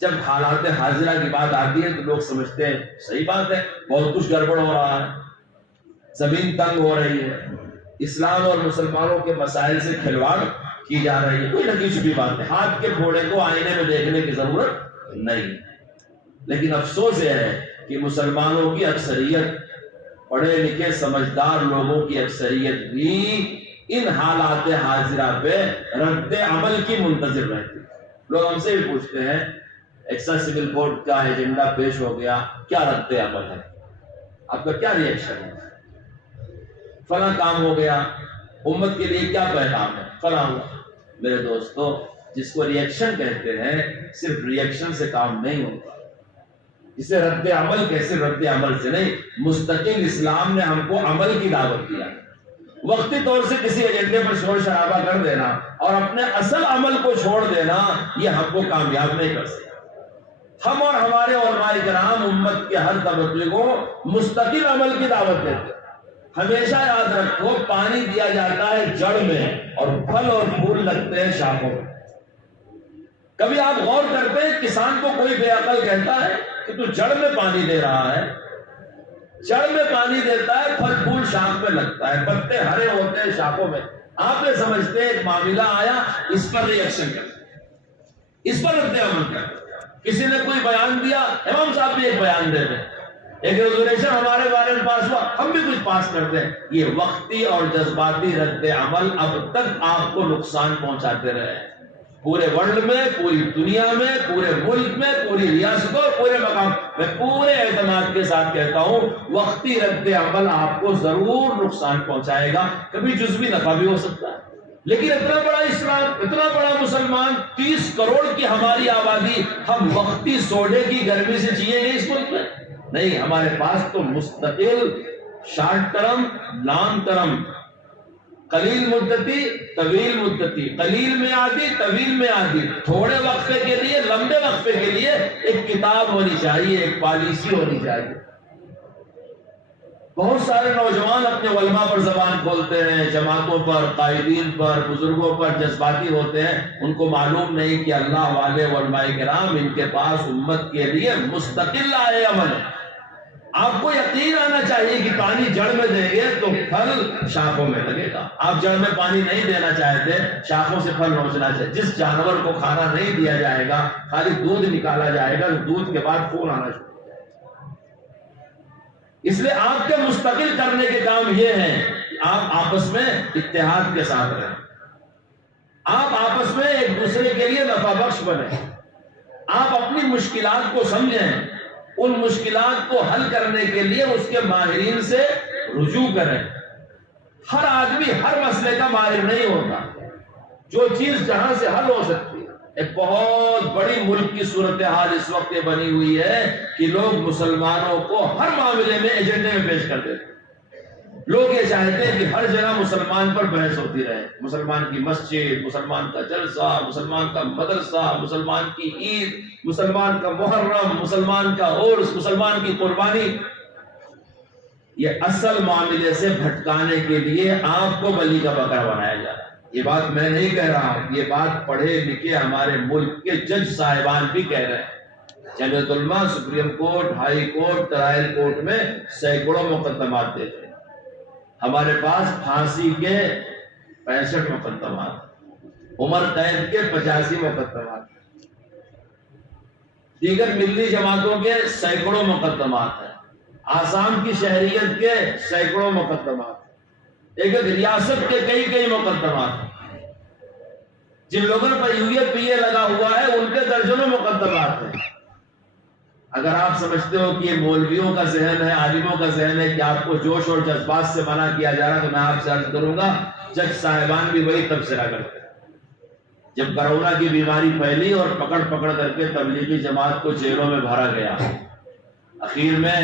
جب حالات حاضرہ کی بات آتی ہے تو لوگ سمجھتے ہیں صحیح بات ہے، بہت کچھ گڑبڑ ہو رہا ہے، زمین تنگ ہو رہی ہے، اسلام اور مسلمانوں کے مسائل سے کھلواڑ کی جا رہی ہے. کوئی نہ کچھ بھی بات ہے، ہاتھ کے پھوڑے کو آئینے میں دیکھنے کی ضرورت نہیں. لیکن افسوس یہ ہے کہ مسلمانوں کی اکثریت پڑھے لکھے سمجھدار لوگوں کی اکثریت بھی ان حالات حاضرہ پہ رد عمل کی منتظر رہتی ہے۔ لوگ ہم سے بھی پوچھتے ہیں ایکسا سول کوڈ کا ایجنڈا پیش ہو گیا، کیا رد عمل ہے، آپ کا کیا ریئیکشن ہے؟ فلاں کام ہو گیا، امت کے لیے کیا پیغام ہے، فلاں ہوا۔ میرے دوستو، جس کو ریئیکشن کہتے ہیں، صرف ریئیکشن سے کام نہیں ہوتا، اسے رد عمل کیسے؟ رد عمل سے نہیں، مستقل اسلام نے ہم کو عمل کی دعوت دیا۔ وقتی طور سے کسی ایجنڈے پر شور شرابہ کر دینا اور اپنے اصل عمل کو چھوڑ دینا، یہ ہم کو کامیاب نہیں کر سکتا۔ ہم اور ہمارے علماء کرام امت کے ہر طبقے کو مستقل عمل کی دعوت دیتے ہیں۔ ہمیشہ یاد رکھو، پانی دیا جاتا ہے جڑ میں اور پھل اور پھول لگتے ہیں شاخوں میں۔ کبھی آپ غور کرتے ہیں، کسان کو کوئی بے عقل کہتا ہے کہ تو جڑ میں پانی دے رہا ہے، جڑ میں پانی دیتا ہے، پھل پھول شاخ میں لگتا ہے، پتے ہرے ہوتے ہیں شاخوں میں۔ آپ یہ سمجھتے ہیں ایک معاملہ آیا، اس پر ریئیکشن کرتے، اس پر رد عمل کرتے۔ کسی نے کوئی بیان دیا، امام صاحب بھی ایک بیان دیتے ہیں، ایک ریزولوشن ہمارے بارے میں پاس ہوا، ہم بھی کچھ پاس کرتے ہیں۔ یہ وقتی اور جذباتی رد عمل اب تک آپ کو نقصان پہنچاتے رہے، پورے ورلڈ میں، پوری دنیا میں، پورے ملک میں، پوری ریاستوں، پورے مقام میں پورے اعتماد کے ساتھ کہتا ہوں، وقتی رد عمل آپ کو ضرور نقصان پہنچائے گا، کبھی جزوی نفع بھی ہو سکتا ہے۔ لیکن اتنا بڑا اسلام، اتنا بڑا مسلمان، 30 کروڑ کی ہماری آبادی، ہم وقتی سوڈے کی گرمی سے جیئیں گے اس ملک میں؟ نہیں، ہمارے پاس تو مستقل شارٹ ٹرم، لانگ ٹرم، قلیل مدتی، طویل مدتی، قلیل میعادی، طویل میعادی، تھوڑے وقفے کے لیے، لمبے وقفے کے لیے ایک کتاب ہونی چاہیے، ایک پالیسی ہونی چاہیے۔ بہت سارے نوجوان اپنے علماء پر زبان کھولتے ہیں، جماعتوں پر، قائدین پر، بزرگوں پر جذباتی ہوتے ہیں، ان کو معلوم نہیں کہ اللہ والے علماء کرام، ان کے پاس امت کے لیے مستقل آئے عمل ہے۔ آپ کو یقین آنا چاہیے کہ پانی جڑ میں دیں گے تو پھل شاخوں میں لگے گا۔ آپ جڑ میں پانی نہیں دینا چاہتے، شاخوں سے پھل نوچنا چاہتے۔ جس جانور کو کھانا نہیں دیا جائے گا، خالی دودھ نکالا جائے گا، دودھ کے بعد خون آنا شروع ہو جائے گا۔ اس لیے آپ کے مستقل کرنے کے کام یہ ہیں کہ آپ آپس میں اتحاد کے ساتھ رہیں، آپ آپس میں ایک دوسرے کے لیے نفع بخش بنیں، آپ اپنی مشکلات کو سمجھیں، ان مشکلات کو حل کرنے کے لیے اس کے ماہرین سے رجوع کریں۔ ہر آدمی ہر مسئلے کا ماہر نہیں ہوتا، جو چیز جہاں سے حل ہو سکتی ہے۔ ایک بہت بڑی ملک کی صورتحال اس وقت یہ بنی ہوئی ہے کہ لوگ مسلمانوں کو ہر معاملے میں ایجنڈے میں پیش کر دیتے ہیں۔ لوگ یہ چاہتے ہیں کہ ہر جگہ مسلمان پر بحث ہوتی رہے، مسلمان کی مسجد، مسلمان کا جلسہ، مسلمان کا مدرسہ، مسلمان کی عید، مسلمان کا محرم، مسلمان کا عرس، مسلمان کی قربانی۔ یہ اصل معاملے سے بھٹکانے کے لیے آپ کو بلی کا بکرا بنایا جا رہا ہے۔ یہ بات میں نہیں کہہ رہا ہوں، یہ بات پڑھے لکھے ہمارے ملک کے جج صاحبان بھی کہہ رہے ہیں۔ جمعیت علماء supreme court, high court, trial court میں سینکڑوں مقدمات دیتے ہیں۔ ہمارے پاس پھانسی کے 65 مقدمات، عمر قید کے 85 مقدمات، دیگر ملی جماعتوں کے سینکڑوں مقدمات ہیں، آسام کی شہریت کے سینکڑوں مقدمات، ایک ایک ریاست کے کئی مقدمات ہیں۔ جن لوگوں پر UAPA لگا ہوا ہے ان کے درجنوں مقدمات ہیں۔ اگر آپ سمجھتے ہو کہ یہ مولویوں کا ذہن ہے، عالموں کا ذہن ہے کہ آپ کو جوش اور جذبات سے منع کیا جا رہا، تو میں آپ سے عرض کروں گا جج صاحبان بھی وہی تبصرہ کرتے ہیں۔ جب کرونا کی بیماری پھیلی اور پکڑ کر کے تبلیغی جماعت کو جیلوں میں بھرا گیا، اخیر میں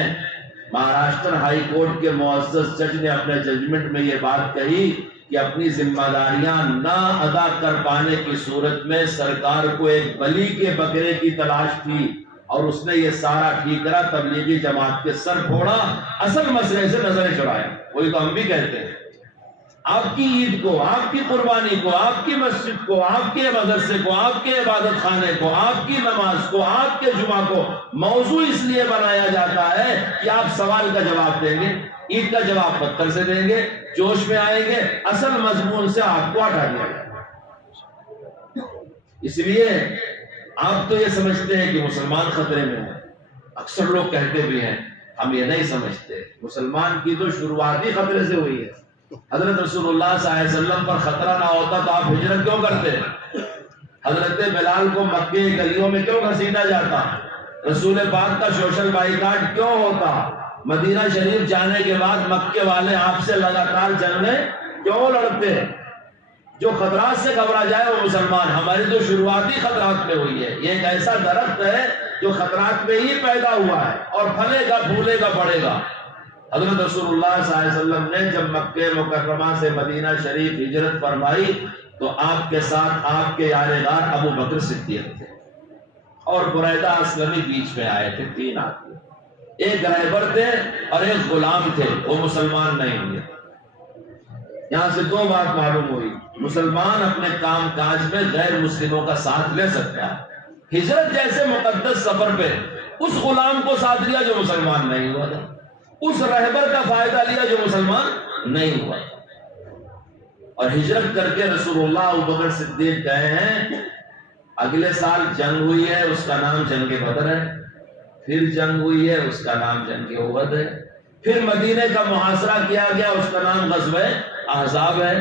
مہاراشٹر ہائی کورٹ کے معزز جج نے اپنے ججمنٹ میں یہ بات کہی کہ اپنی ذمہ داریاں نہ ادا کر پانے کی صورت میں سرکار کو ایک بلی کے بکرے کی تلاش تھی، اور اس نے یہ سارا ٹھیکرا تبلیغی جماعت کے سر پھوڑا، اصل مسئلے سے نظریں چڑھایا۔ وہی تو ہم بھی کہتے ہیں، آپ کی عید کو، آپ کی قربانی کو، آپ کی مسجد کو، آپ کے مدرسے کو، آپ کے عبادت خانے کو، آپ کی نماز کو، آپ کے جمعہ کو موضوع اس لیے بنایا جاتا ہے کہ آپ سوال کا جواب دیں گے، عید کا جواب پتھر سے دیں گے، جوش میں آئیں گے، اصل مضمون سے آپ کو ہٹا دیا جائے گا۔ اس لیے آپ تو یہ سمجھتے ہیں کہ مسلمان خطرے میں ہیں، اکثر لوگ کہتے بھی ہیں ہم یہ نہیں سمجھتے مسلمان کی تو شروعات ہی خطرے سے ہوئی ہے. حضرت رسول اللہ صلی اللہ علیہ وسلم پر خطرہ نہ ہوتا تو آپ ہجرت کیوں کرتے؟ حضرت بلال کو مکے گلیوں میں کیوں گھسیٹا جاتا؟ رسول پاک کا سوشل بائیکاٹ کیوں ہوتا؟ مدینہ شریف جانے کے بعد مکے والے آپ سے لگاتار جنگیں کیوں لڑتے؟ جو خطرات سے گھبرا جائے وہ مسلمان. ہماری تو شروعاتی خطرات میں ہوئی ہے. یہ ایک ایسا درخت ہے جو خطرات میں ہی پیدا ہوا ہے اور پھلے گا پھولے گا بڑھے گا. حضرت رسول اللہ صلی اللہ علیہ وسلم نے جب مکہ مکرمہ سے مدینہ شریف ہجرت فرمائی تو آپ کے ساتھ آپ کے یارغار ابو بکر صدیق تھے اور بریدہ اسلمی بیچ میں آئے تھے. 3 آدمی، ایک رہبر تھے اور ایک غلام تھے. وہ مسلمان نہیں ہوئے. یہاں سے 2 بات معلوم ہوئی. مسلمان اپنے کام کاج میں غیر مسلموں کا ساتھ لے سکتا ہے. ہجرت جیسے مقدس سفر پہ اس غلام کو ساتھ لیا جو مسلمان نہیں ہوا تھا، اس رہبر کا فائدہ لیا جو مسلمان نہیں ہوا تھا. اور ہجرت کر کے رسول اللہ ابو بکر صدیق گئے ہیں. اگلے سال جنگ ہوئی ہے، اس کا نام جنگ بدر ہے. پھر جنگ ہوئی ہے، اس کا نام جنگ احد ہے. پھر مدینے کا محاصرہ کیا گیا، اس کا نام غزوہ احزاب ہے.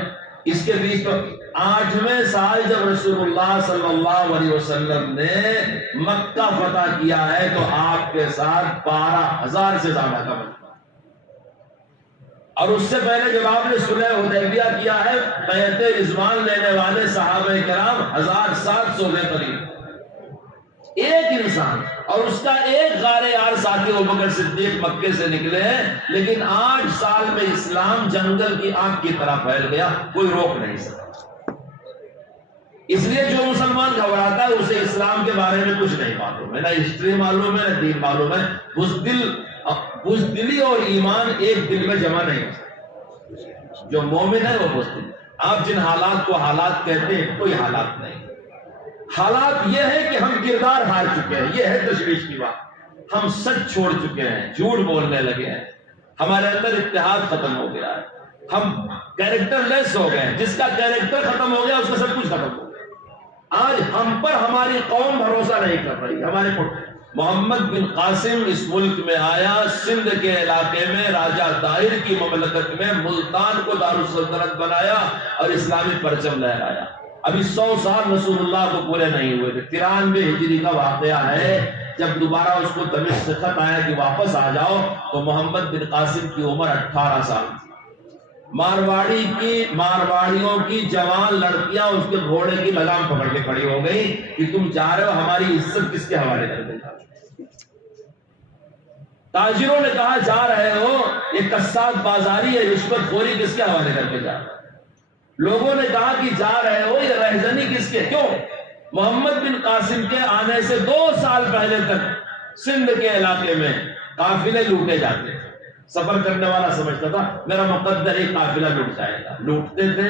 اس کے بیچ میں 8ویں سال جب رسول اللہ صلی اللہ علیہ وسلم نے مکہ فتح کیا ہے تو آپ کے ساتھ 12,000 سے زیادہ کا مجمع. اور اس سے پہلے جب آپ نے صلح حدیبیہ کیا ہے بیعت رضوان لینے والے صحابہ کرام 1700 کے قریب. ایک انسان اور اس کا ایک غار یار ساتھی ابوبکر صدیق مکے سے نکلے ہیں، لیکن 8 سال میں اسلام جنگل کی آگ کی طرح پھیل گیا، کوئی روک نہیں سکا. اس لیے جو مسلمان گھبراتا ہے اسے اسلام کے بارے میں کچھ نہیں معلوم ہے، نہ ہسٹری معلوم ہے نہ دین معلوم ہے. بزدلی اور ایمان ایک دل میں جمع نہیں ہو سکتا. جو مومن ہے وہ بزدل. آپ جن حالات کو حالات کہتے ہیں کوئی حالات نہیں. حالات یہ ہے کہ ہم کردار ہار چکے ہیں. یہ ہے تشویش کی بات. ہم سچ چھوڑ چکے ہیں، جھوٹ بولنے لگے ہیں. ہمارے اندر اتحاد ختم ہو گیا ہے. ہم کیریکٹر لیس ہو گئے ہیں. جس کا کیریکٹر ختم ہو گیا اس کا سب کچھ ختم ہو گیا. آج ہم پر ہماری قوم بھروسہ نہیں کر رہی. ہمارے محمد بن قاسم اس ملک میں آیا، سندھ کے علاقے میں راجہ طاہر کی مملکت میں ملتان کو دارالسلطنت بنایا اور اسلامی پرچم لہرایا. ابھی 100 سال رسول اللہ کو پورے نہیں ہوئے تھے. 93 ہجری کا واقعہ ہے. جب دوبارہ اس کو دمشق سے خط آیا کہ واپس آ جاؤ تو محمد بن قاسم کی عمر 18 سال تھی. مارواڑیوں کی جوان لڑکیاں اس کے گھوڑے کی لگام پکڑ کے کھڑی ہو گئی کہ تم جا رہے ہو، ہماری عزت کس کے حوالے کر دے. تاجروں نے کہا جا رہے ہو، یہ کساد بازاری ہے، رشوت خوری کس کے حوالے کر کے جا رہے ہو. لوگوں نے کہا کہ جا رہے ہو، یہ رہزنی کس کے. کیوں؟ محمد بن قاسم کے آنے سے 2 سال پہلے تک سندھ کے علاقے میں قافلے لوٹے جاتے تھے. سفر کرنے والا سمجھتا تھا میرا مقدر ایک قافلہ لوٹ جائے گا. لوٹتے تھے،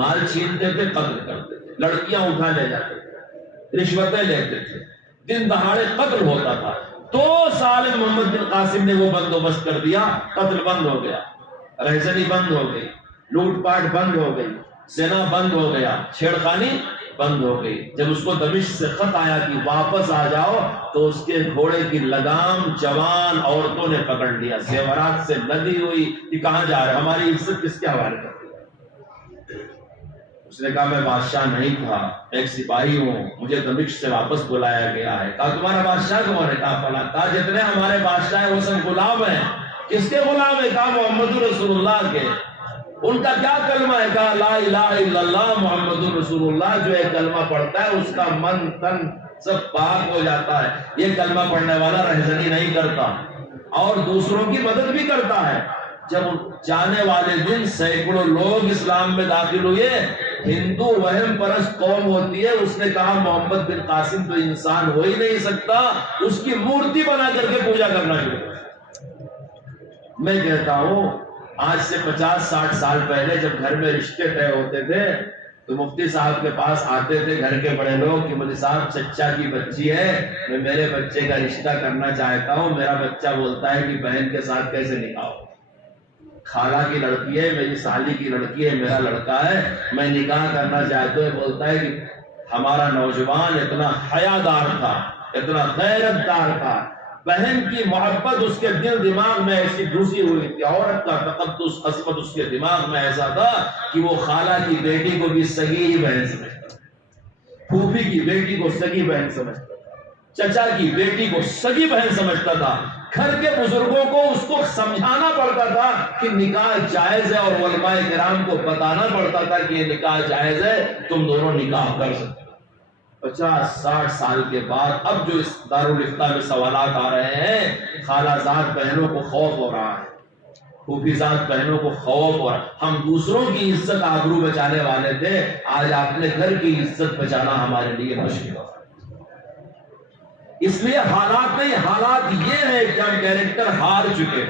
مال چھینتے تھے، قتل کرتے تھے، لڑکیاں اٹھا لے جاتے تھے، رشوتیں لیتے تھے، دن دہاڑے قتل ہوتا تھا. 2 سال محمد بن قاسم نے وہ بندوبست کر دیا. قتل بند ہو گیا، رہزنی بند ہو گئی، لوٹ پاٹ بند ہو گئی، زنا بند ہو گیا، چھیڑخانی بند ہو گئی. جب اس کو دمشق سے خط آیا کہ واپس آ جاؤ تو اس کے گھوڑے کی لگام جوان عورتوں نے پکڑ لیا، زیورات سے لدی ہوئی کہ کہاں جا رہے، ہماری عزت کس کے حوالے کر دی. اس نے کہا میں بادشاہ نہیں تھا، ایک سپاہی ہوں، مجھے دمشق سے واپس بلایا گیا ہے. کہا تمہارا بادشاہ کون ہے؟ کہا فلاں. کہا جتنے ہمارے بادشاہ ہیں وہ سب غلام ہیں. کس کے غلام ہے؟ کہا محمد رسول اللہ کے. ان کا کیا کلمہ ہے؟ کہا لا الہ الا اللہ محمد رسول اللہ. جو ایک کلمہ پڑھتا ہے اس کا من تن سب پاک ہو جاتا ہے. یہ کلمہ پڑھنے والا رہزنی نہیں کرتا اور دوسروں کی مدد بھی کرتا ہے. جب جانے والے دن سینکڑوں لوگ اسلام میں داخل ہوئے. ہندو وہم پرست قوم ہوتی ہے. اس نے کہا محمد بن قاسم تو انسان ہو ہی نہیں سکتا، اس کی مورتی بنا کر کے پوجا کرنا شروع. میں کہتا ہوں آج سے 50-60 سال پہلے جب گھر میں رشتے طے ہوتے تھے تو مفتی صاحب کے پاس آتے تھے گھر کے بڑے لوگ کہ مفتی صاحب چچا کی بچی ہے، میں میرے بچے کا رشتہ کرنا چاہتا ہوں. میرا بچہ بولتا ہے کہ بہن کے ساتھ کیسے نکاح ہو. خالہ کی لڑکی ہے، میری سالی کی لڑکی ہے، میرا لڑکا ہے، میں نکاح کرنا چاہتا ہوں. بولتا ہے کہ ہمارا نوجوان اتنا حیادار تھا، اتنا غیرت دار تھا بہن کی محبت اس کے دل دماغ میں ایسی گھسی ہوئی تھی، عورت کا تقدس عظمت اس کے دماغ میں ایسا تھا کہ وہ خالہ کی بیٹی کو بھی سگی ہی بہن سمجھتا تھا، پھوپھی کی بیٹی کو سگی بہن سمجھتا تھا، چچا کی بیٹی کو سگی بہن سمجھتا تھا۔ گھر کے بزرگوں کو اس کو سمجھانا پڑتا تھا کہ نکاح جائز ہے، اور علماء کرام کو بتانا پڑتا تھا کہ یہ نکاح جائز ہے، تم دونوں نکاح کر سکتے۔ 50-60 سال کے بعد اب جو اس دارالفتہ میں سوالات آ رہے ہیں، خالہ زاد بہنوں کو خوف ہو رہا ہے، پھوپھی زاد بہنوں کو خوف ہو رہا ہے۔ ہم دوسروں کی عزت آبرو بچانے والے تھے، آج اپنے گھر کی عزت بچانا ہمارے لیے مشکل ہے۔ اس لیے حالات نہیں، حالات یہ ہے کہ ہم کیریکٹر ہار چکے،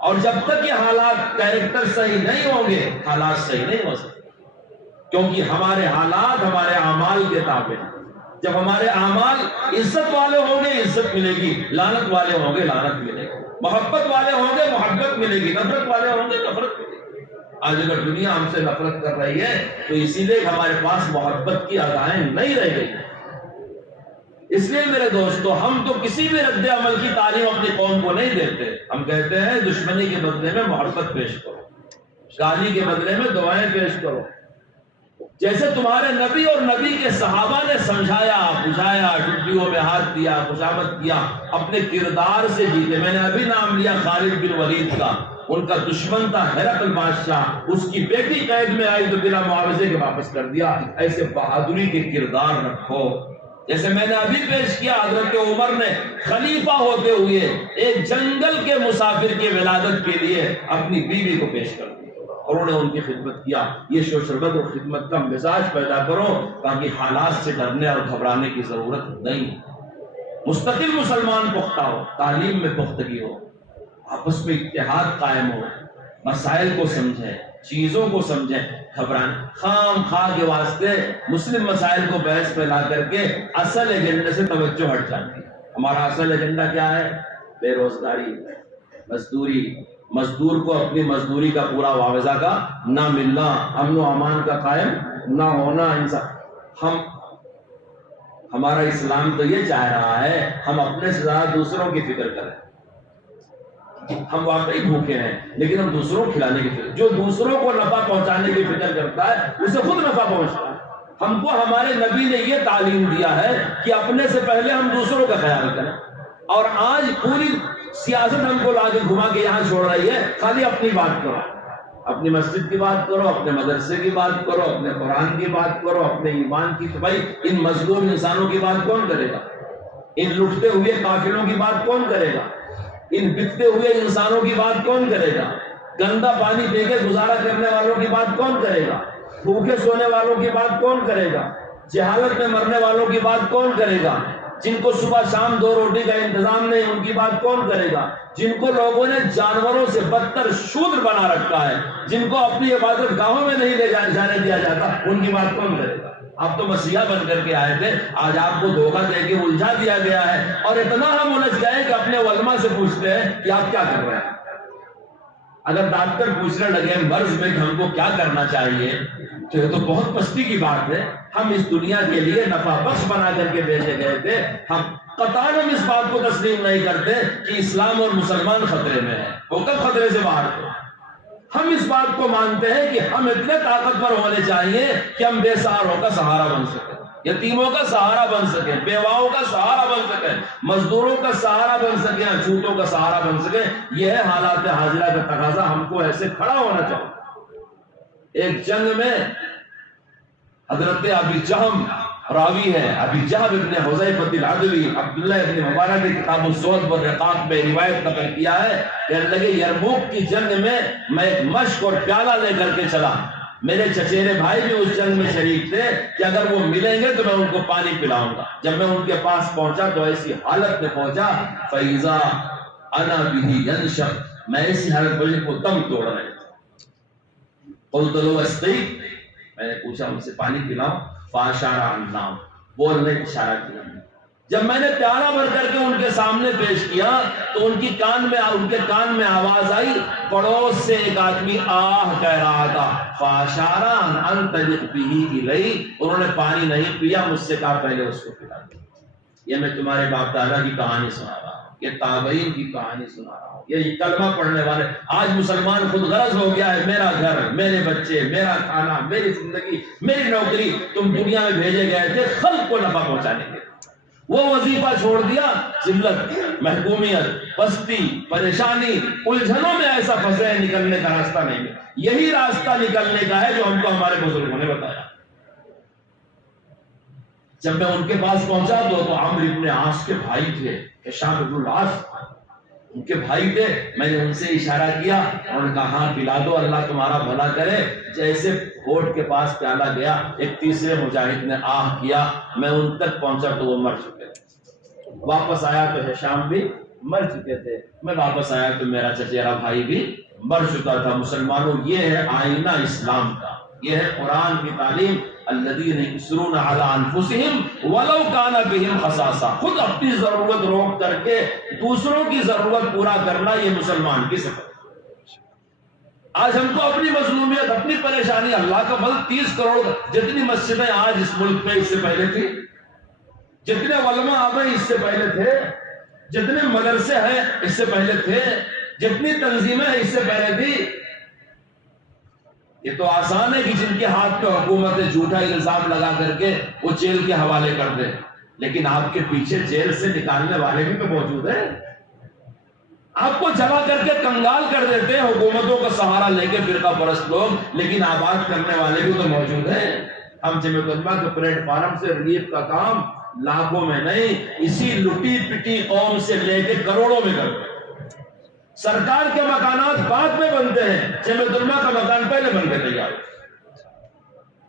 اور جب تک یہ حالات کیریکٹر صحیح نہیں ہوں گے، حالات صحیح نہیں ہو سکتے، کیونکہ ہمارے حالات ہمارے اعمال کے تابع ہیں۔ جب ہمارے اعمال عزت والے ہوں گے عزت ملے گی، لعنت والے ہوں گے لعنت ملے گی، محبت والے ہوں گے محبت ملے گی، نفرت والے ہوں گے نفرت ملے گی۔ آج اگر دنیا ہم سے نفرت کر رہی ہے تو اسی لیے ہمارے پاس محبت کی ادائیں نہیں رہ گئی۔ اس لیے میرے دوستو، ہم تو کسی بھی رد عمل کی تعلیم اپنی قوم کو نہیں دیتے۔ ہم کہتے ہیں دشمنی کے بدلے میں محبت پیش کرو، گالی کے بدلے میں دعائیں پیش کرو۔ جیسے تمہارے نبی اور نبی کے صحابہ نے سمجھایا بجھایا، ڈڈیوں میں ہاتھ دیا، خوشامد کیا، اپنے کردار سے جیتے۔ میں نے ابھی نام لیا خالد بن ولید کا، ان کا دشمن تھا ہرقل بادشاہ، اس کی بیٹی قید میں آئی تو بلا معاوضے کے واپس کر دیا۔ ایسے بہادری کے کردار رکھو۔ جیسے میں نے ابھی پیش کیا، حضرت عمر نے خلیفہ ہوتے ہوئے ایک جنگل کے مسافر کی ولادت کے لیے اپنی بیوی کو پیش کر دیا، اور انہوں نے ان کی خدمت کیا۔ یہ شوشربت اور خدمت کا مزاج پیدا کرو تاکہ حالات سے ڈرنے اور گھبرانے کی ضرورت نہیں۔ مستقل مسلمان پختہ ہو، تعلیم میں پختگی ہو، آپس میں اتحاد قائم ہو، مسائل کو سمجھیں، چیزوں کو سمجھیں، گھبران خام خواہ کے واسطے مسلم مسائل کو بحث پہ لا کر کے اصل ایجنڈے سے توجہ ہٹ جاتی ہے۔ ہمارا اصل ایجنڈا کیا ہے؟ بے روزگاری، مزدوری، مزدور کو اپنی مزدوری کا پورا معاوضہ کا نہ ملنا، امن و امان کا قائم نہ ہونا۔ انسان ہمارا اسلام تو یہ چاہ رہا ہے ہم اپنے سے زیادہ دوسروں کی فکر کریں۔ ہم واقعی بھوکے ہیں لیکن ہم دوسروں کو کھلانے کی فکر، جو دوسروں کو نفع پہنچانے کی فکر کرتا ہے اسے خود نفع پہنچتا ہے۔ ہم کو ہمارے نبی نے یہ تعلیم دیا ہے کہ اپنے سے پہلے ہم دوسروں کا خیال کریں، اور آج پوری سیاست ہم کو لا کے گھما کے یہاں چھوڑ رہی ہے، خالی اپنی بات کرو، اپنی مسجد کی بات کرو، اپنے مدرسے کی بات کرو، اپنے قرآن کی بات کرو، اپنے ایمان کی۔ تو بھائی ان مظلوم انسانوں کی بات کون کرے گا؟ ان لٹتے ہوئے قافلوں کی بات کون کرے گا؟ ان بکتے ہوئے انسانوں کی بات کون کرے گا؟ گندا پانی پی کے گزارا کرنے والوں کی بات کون کرے گا؟ بھوکے سونے والوں کی بات کون کرے گا؟ جہالت میں مرنے والوں کی بات کون کرے گا؟ جن کو صبح شام 2 روٹی کا انتظام نہیں، ان کی بات کون کرے گا؟ جن کو لوگوں نے جانوروں سے بدتر شودر بنا رکھا ہے، جن کو اپنی عبادت گاہوں میں نہیں لے جانے دیا جاتا، ان کی بات کون کرے گا؟ آپ تو مسیحا بن کر کے آئے تھے، آج آپ کو دھوکہ دے کے الجھا دیا گیا ہے، اور اتنا ہم الجھ گئے کہ اپنے علماء سے پوچھتے ہیں کہ آپ کیا کر رہے ہیں۔ اگر ڈاکٹر پوچھنے لگے مرض میں کہ ہم کو کیا کرنا چاہیے تو یہ تو بہت پستی کی بات ہے۔ ہم اس دنیا کے لیے نفع بخش بنا کر کے بھیجے گئے تھے، ہم قطعاً ہم اس بات کو تسلیم نہیں کرتے کہ اسلام اور مسلمان خطرے میں ہیں، وہ کب خطرے سے باہر تھے۔ ہم اس بات کو مانتے ہیں کہ ہم اتنے طاقتور ہونے چاہیے کہ ہم بے سہاروں کا سہارا بن سکیں، یتیموں کا سہارا بن سکیں، بیواؤں کا سہارا بن سکیں، مزدوروں کا سہارا بن سکیں، چھوٹوں کا سہارا بن سکیں۔ یہ ہے حالات حاضرہ کا تقاضا، ہم کو ایسے کھڑا ہونا چاہیے۔ ایک جنگ میں حضرت ابی جہم راوی ہے، ابی جہم ابن حذیفہ العدوی، عبداللہ ابن مبارک کی کتاب الزہد والرقاق میں روایت نقل کیا ہے، کہنے لگے یرموک کی جنگ میں میں ایک مشک اور پیالہ لے کر کے چلا، میرے چچیرے بھائی بھی اس جنگ میں شریک تھے کہ اگر وہ ملیں گے تو میں ان کو پانی پلاؤں گا۔ جب میں ان کے پاس پہنچا تو ایسی حالت میں پہنچا فیضا انا بھی ینشق، میں ایسی حالت میں کو دم توڑ رہے تھے۔ قلت لو اسقی، میں نے پوچھا ان سے پانی پلاؤں، فاشارہ النام، بولنے کی اشارہ کیا۔ جب میں نے پیالہ بھر کر کے ان کے سامنے پیش کیا تو ان کے کان میں آواز آئی، پڑوس سے ایک آدمی آہ کہہ رہا تھا، فاشارہ ان تلق به الی، انہوں نے پانی نہیں پیا، مجھ سے کہا پہلے اس کو پلا دو۔ یہ میں تمہارے باپ دادا کی کہانی سنا رہا ہوں۔ یہ تابعین کی کہانی سنا رہا ہوں. یہ کلمہ پڑھنے والے آج مسلمان خود غرض ہو گیا ہے، میرا گھر، میرے بچے، میرا کھانا، میری زندگی، میری نوکری. تم دنیا میں بھیجے گئے تھے خلق کو نفع پہنچانے کے. وہ وظیفہ چھوڑ دیا، ذلت، محکومیت، پستی، پریشانی، الجھنوں میں ایسا پھنسے نکلنے کا راستہ نہیں ہے. یہی راستہ نکلنے کا ہے جو ہم کو ہمارے بزرگوں نے بتایا. جب میں ان کے پاس پہنچا تو عمرو ابن عاص کے بھائی تھے، ہشام ابن العاص ان کے بھائی تھے. میں نے ان سے اشارہ کیا، انہوں نے کہا ہاں پلا دو، اللہ تمہارا بھلا کرے. جیسے ہوٹ کے پاس پیالہ گیا، ایک تیسرے مجاہد نے آہ کیا. میں ان تک پہنچا تو وہ مر چکے تھے. واپس آیا تو ہشام بھی مر چکے تھے. میں واپس آیا تو میرا چچیرا بھائی بھی مر چکا تھا. مسلمانوں، یہ ہے آئینہ اسلام کا، یہ ہے قرآن کی تعلیم. الذین یسرون علی انفسہم ولو کان بہم خصاصہ. خود اپنی ضرورت روک کر کے دوسروں کی ضرورت پورا کرنا، یہ مسلمان کی صفت. آج ہم کو اپنی مظلومیت، اپنی پریشانی، اللہ کا بل 30 کروڑ جتنی مسجدیں آج اس ملک میں اس سے پہلے تھی، جتنے علماء آبائی اس سے پہلے تھے، جتنے مدرسے ہیں اس سے پہلے تھے، جتنی تنظیمیں اس سے پہلے تھی. یہ تو آسان ہے کہ جن کے ہاتھ پہ حکومت جھوٹا الزام لگا کر کے وہ جیل کے حوالے کر دے، لیکن آپ کے پیچھے جیل سے نکالنے والے بھی تو موجود ہیں. آپ کو جلا کر کے کنگال کر دیتے ہیں حکومتوں کا سہارا لے کے فرقہ پرست لوگ، لیکن آباد کرنے والے بھی تو موجود ہیں. ہم جمعیت علماء کے پلیٹ فارم سے ریلیف کا کام لاکھوں میں نہیں، اسی لٹی پٹی قوم سے لے کے کروڑوں میں کرتے ہیں. سرکار کے مکانات بعد میں بنتے ہیں، جمعیت علماء کا مکان پہلے بن کے تیار.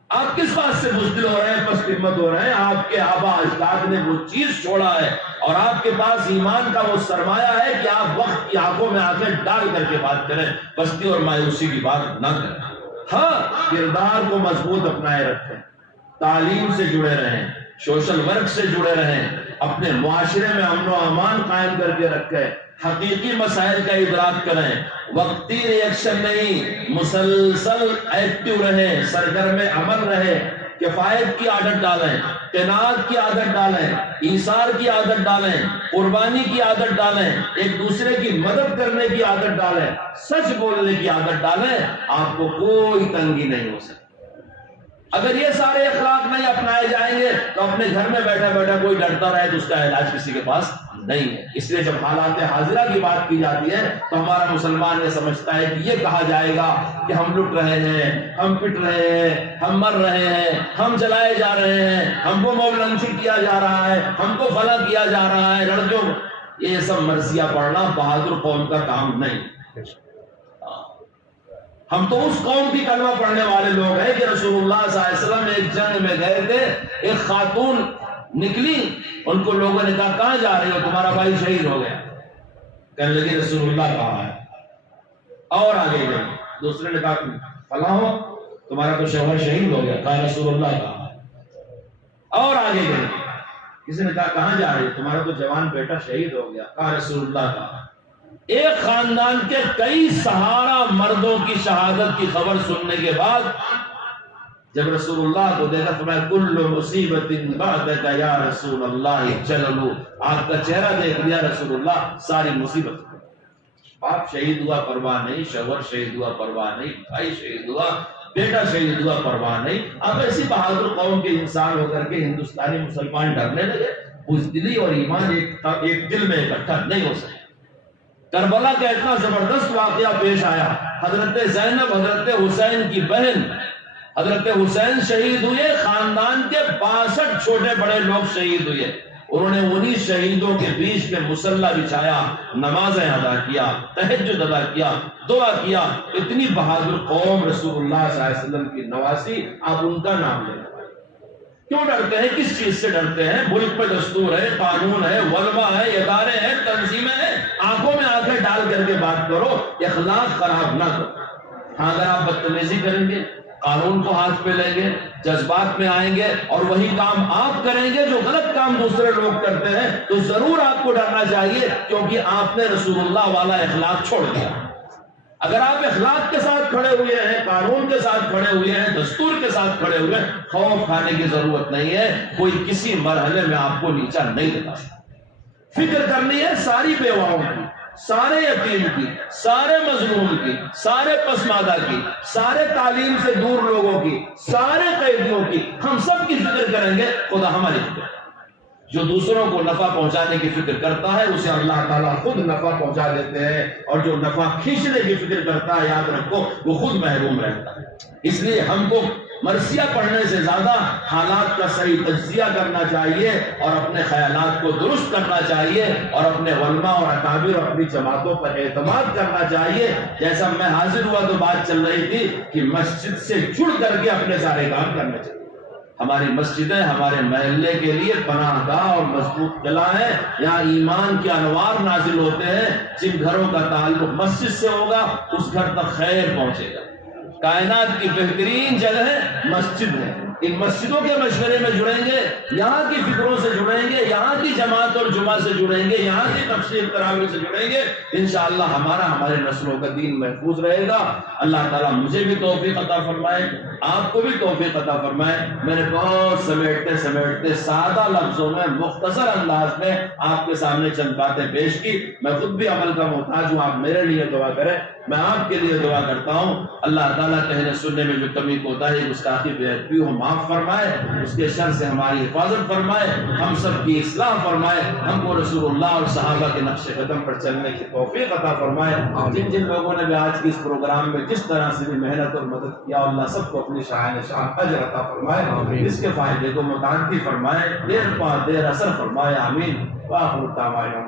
آپ کس بات سے بزدل ہو رہے ہیں، پس قیمت ہو رہے ہیں؟ آپ کے آبا اجداد نے وہ چیز چھوڑا ہے، اور آپ کے پاس ایمان کا وہ سرمایہ ہے کہ آپ وقت کی آنکھوں میں آنکھیں ڈال کر کے بات کریں، پستی اور مایوسی کی بات نہ کریں. ہاں، کردار کو مضبوط اپنائے رکھیں، تعلیم سے جڑے رہیں، سوشل ورک سے جڑے رہیں، اپنے معاشرے میں امن و امان قائم کر کے رکھیں، حقیقی مسائل کا ادراک کریں، وقتی ریئیکشن نہیں، مسلسل ایکٹیو رہیں، سرگرم عمل رہیں، کفایت کی عادت ڈالیں، قناعت کی عادت ڈالیں، ایثار کی عادت ڈالیں، قربانی کی عادت ڈالیں، ایک دوسرے کی مدد کرنے کی عادت ڈالیں، سچ بولنے کی عادت ڈالیں. آپ کو کوئی تنگی نہیں ہو سکتی. اگر یہ سارے اخلاق نہیں اپنائے جائیں گے تو اپنے گھر میں بیٹھا بیٹھا کوئی ڈرتا رہے تو اس کا علاج کسی کے پاس نہیں ہے. اس لیے جب حالات حاضرہ کی بات کی جاتی ہے تو ہمارا مسلمان یہ سمجھتا ہے کہ یہ کہا جائے گا کہ ہم لٹ رہے ہیں، ہم پٹ رہے ہیں، ہم مر رہے ہیں، ہم جلائے جا رہے ہیں، ہم کو موب لنچ کیا جا رہا ہے، ہم کو فلاں کیا جا رہا ہے، لڑکیوں. یہ سب مرثیہ پڑھنا بہادر قوم کا کام نہیں. ہم تو اس قوم کی کلمہ پڑھنے والے لوگ ہیں کہ رسول اللہ صلی اللہ علیہ وسلم ایک جنگ میں گئے تھے، ایک خاتون نکلی، ان کو لوگوں نے کہا کہاں جا رہے ہو، تمہارا بھائی شہید ہو گیا. کہنے لگی رسول اللہ کہا ہے. اور آگے گئے، دوسرے نے کہا فلاں ہو، تمہارا تو شوہر شہید ہو گیا، کہا رسول اللہ کہا ہے. اور آگے گئے، کسی نے کہا کہاں جا رہے ہو، تمہارا تو جوان بیٹا شہید ہو گیا، کہا رسول اللہ کہا ہے. ایک خاندان کے کئی سہارا مردوں کی شہادت کی خبر سننے کے بعد جب رسول اللہ کو دیکھا تو میں کل مصیبت بعدک یا رسول اللہ جللو، آپ کا چہرہ دیکھ لیا رسول اللہ، ساری مصیبت. باپ شہید ہوا پرواہ نہیں، شوہر شہید ہوا پرواہ نہیں، بھائی شہید ہوا، بیٹا شہید ہوا پرواہ نہیں. اب ایسی بہادر قوم کے انسان ہو کر کے ہندوستانی مسلمان ڈرنے لگے. بزدلی اور ایمان ایک دل میں اکٹھا نہیں ہو سکے. کربلا کا اتنا زبردست واقعہ پیش آیا. حضرت زینب، حضرت حسین کی بہن، حضرت حسین شہید ہوئے، خاندان کے 62 چھوٹے بڑے لوگ شہید ہوئے. انہوں نے انہی شہیدوں کے بیچ میں مصلی بچھایا، نمازیں ادا کیا، تہجد ادا کیا، دعا کیا. اتنی بہادر قوم رسول اللہ صلی اللہ علیہ وسلم کی نواسی، آپ ان کا نام لیں. کیوں ڈرتے ہیں؟ کس چیز سے ڈرتے ہیں؟ ملک پہ دستور ہے، قانون ہے، علماء ہے، ادارے ہیں، تنظیمیں ہیں. آنکھوں میں آنکھیں ڈال کر کے بات کرو، اخلاق خراب نہ کرو. ہاں، اگر آپ بدتمیزی کریں گے، قانون کو ہاتھ پہ لیں گے، جذبات میں آئیں گے اور وہی کام آپ کریں گے جو غلط کام دوسرے لوگ کرتے ہیں، تو ضرور آپ کو ڈرنا چاہیے، کیونکہ آپ نے رسول اللہ والا اخلاق چھوڑ دیا. اگر آپ اخلاق کے ساتھ کھڑے ہوئے ہیں، قانون کے ساتھ کھڑے ہوئے ہیں، دستور کے ساتھ کھڑے ہوئے ہیں، خوف کھانے کی ضرورت نہیں ہے. کوئی کسی مرحلے میں آپ کو نیچا نہیں دکھا سکتا. فکر کرنی ہے ساری بیواؤں کی، سارے یتیم کی، سارے مظلوم کی، سارے پسماندہ کی، سارے تعلیم سے دور لوگوں کی، سارے قیدیوں کی، ہم سب کی فکر کریں گے، خدا ہماری فکر کرے۔ جو دوسروں کو نفع پہنچانے کی فکر کرتا ہے اسے اللہ تعالیٰ خود نفع پہنچا دیتے ہیں، اور جو نفع کھینچنے کی فکر کرتا ہے یاد رکھو وہ خود محروم رہتا ہے۔ اس لیے ہم کو مرثیہ پڑھنے سے زیادہ حالات کا صحیح تجزیہ کرنا چاہیے اور اپنے خیالات کو درست کرنا چاہیے اور اپنے علماء اور اکابر اور اپنی جماعتوں پر اعتماد کرنا چاہیے۔ جیسا میں حاضر ہوا تو بات چل رہی تھی کہ مسجد سے جڑ کر کے اپنے سارے کام کرنے چاہیے۔ ہماری مسجدیں ہمارے محلے کے لیے پناہ گاہ اور مضبوط قلعہ ہے، یہاں ایمان کے انوار نازل ہوتے ہیں۔ جن گھروں کا تعلق مسجد سے ہوگا اس گھر تک خیر پہنچے گا۔ کائنات کی بہترین جگہ مسجد ہے، ان مسجدوں کے مشورے میں جڑیں گے، یہاں کی فکروں سے جڑیں گے، یہاں کی جماعت اور جمعہ سے جڑیں گے، یہاں کی تفسیر تراویح سے جڑیں گے، انشاءاللہ ہمارے نسلوں کا دین محفوظ رہے گا۔ اللہ تعالیٰ مجھے بھی توفیق عطا فرمائے، آپ کو بھی توفیق عطا فرمائے۔ میں نے بہت سمیٹتے سادہ لفظوں میں مختصر انداز میں آپ کے سامنے چند باتیں پیش کی۔ میں خود بھی عمل کا محتاج ہوں، آپ میرے لیے دعا کریں، میں آپ کے لیے دعا کرتا ہوں۔ اللہ تعالیٰ کہنے سننے میں جو کمی کوتاہی گستاخی بے ادبی ہو معاف فرمائے، اس کے شر سے ہماری حفاظت فرمائے، ہم سب کی اصلاح فرمائے، ہم کو رسول اللہ اور صحابہ کے نقش قدم پر چلنے کی توفیق عطا فرمائے۔ جن لوگوں نے بھی آج کی اس پروگرام میں جس طرح سے بھی محنت اور مدد کیا، اللہ سب کو اپنی شاہانہ اجر عطا فرمائے، اس کے فائدے کو متعدی فرمائے، دیر پا دیر اثر فرمائے، آمین۔ وآخر دعوانا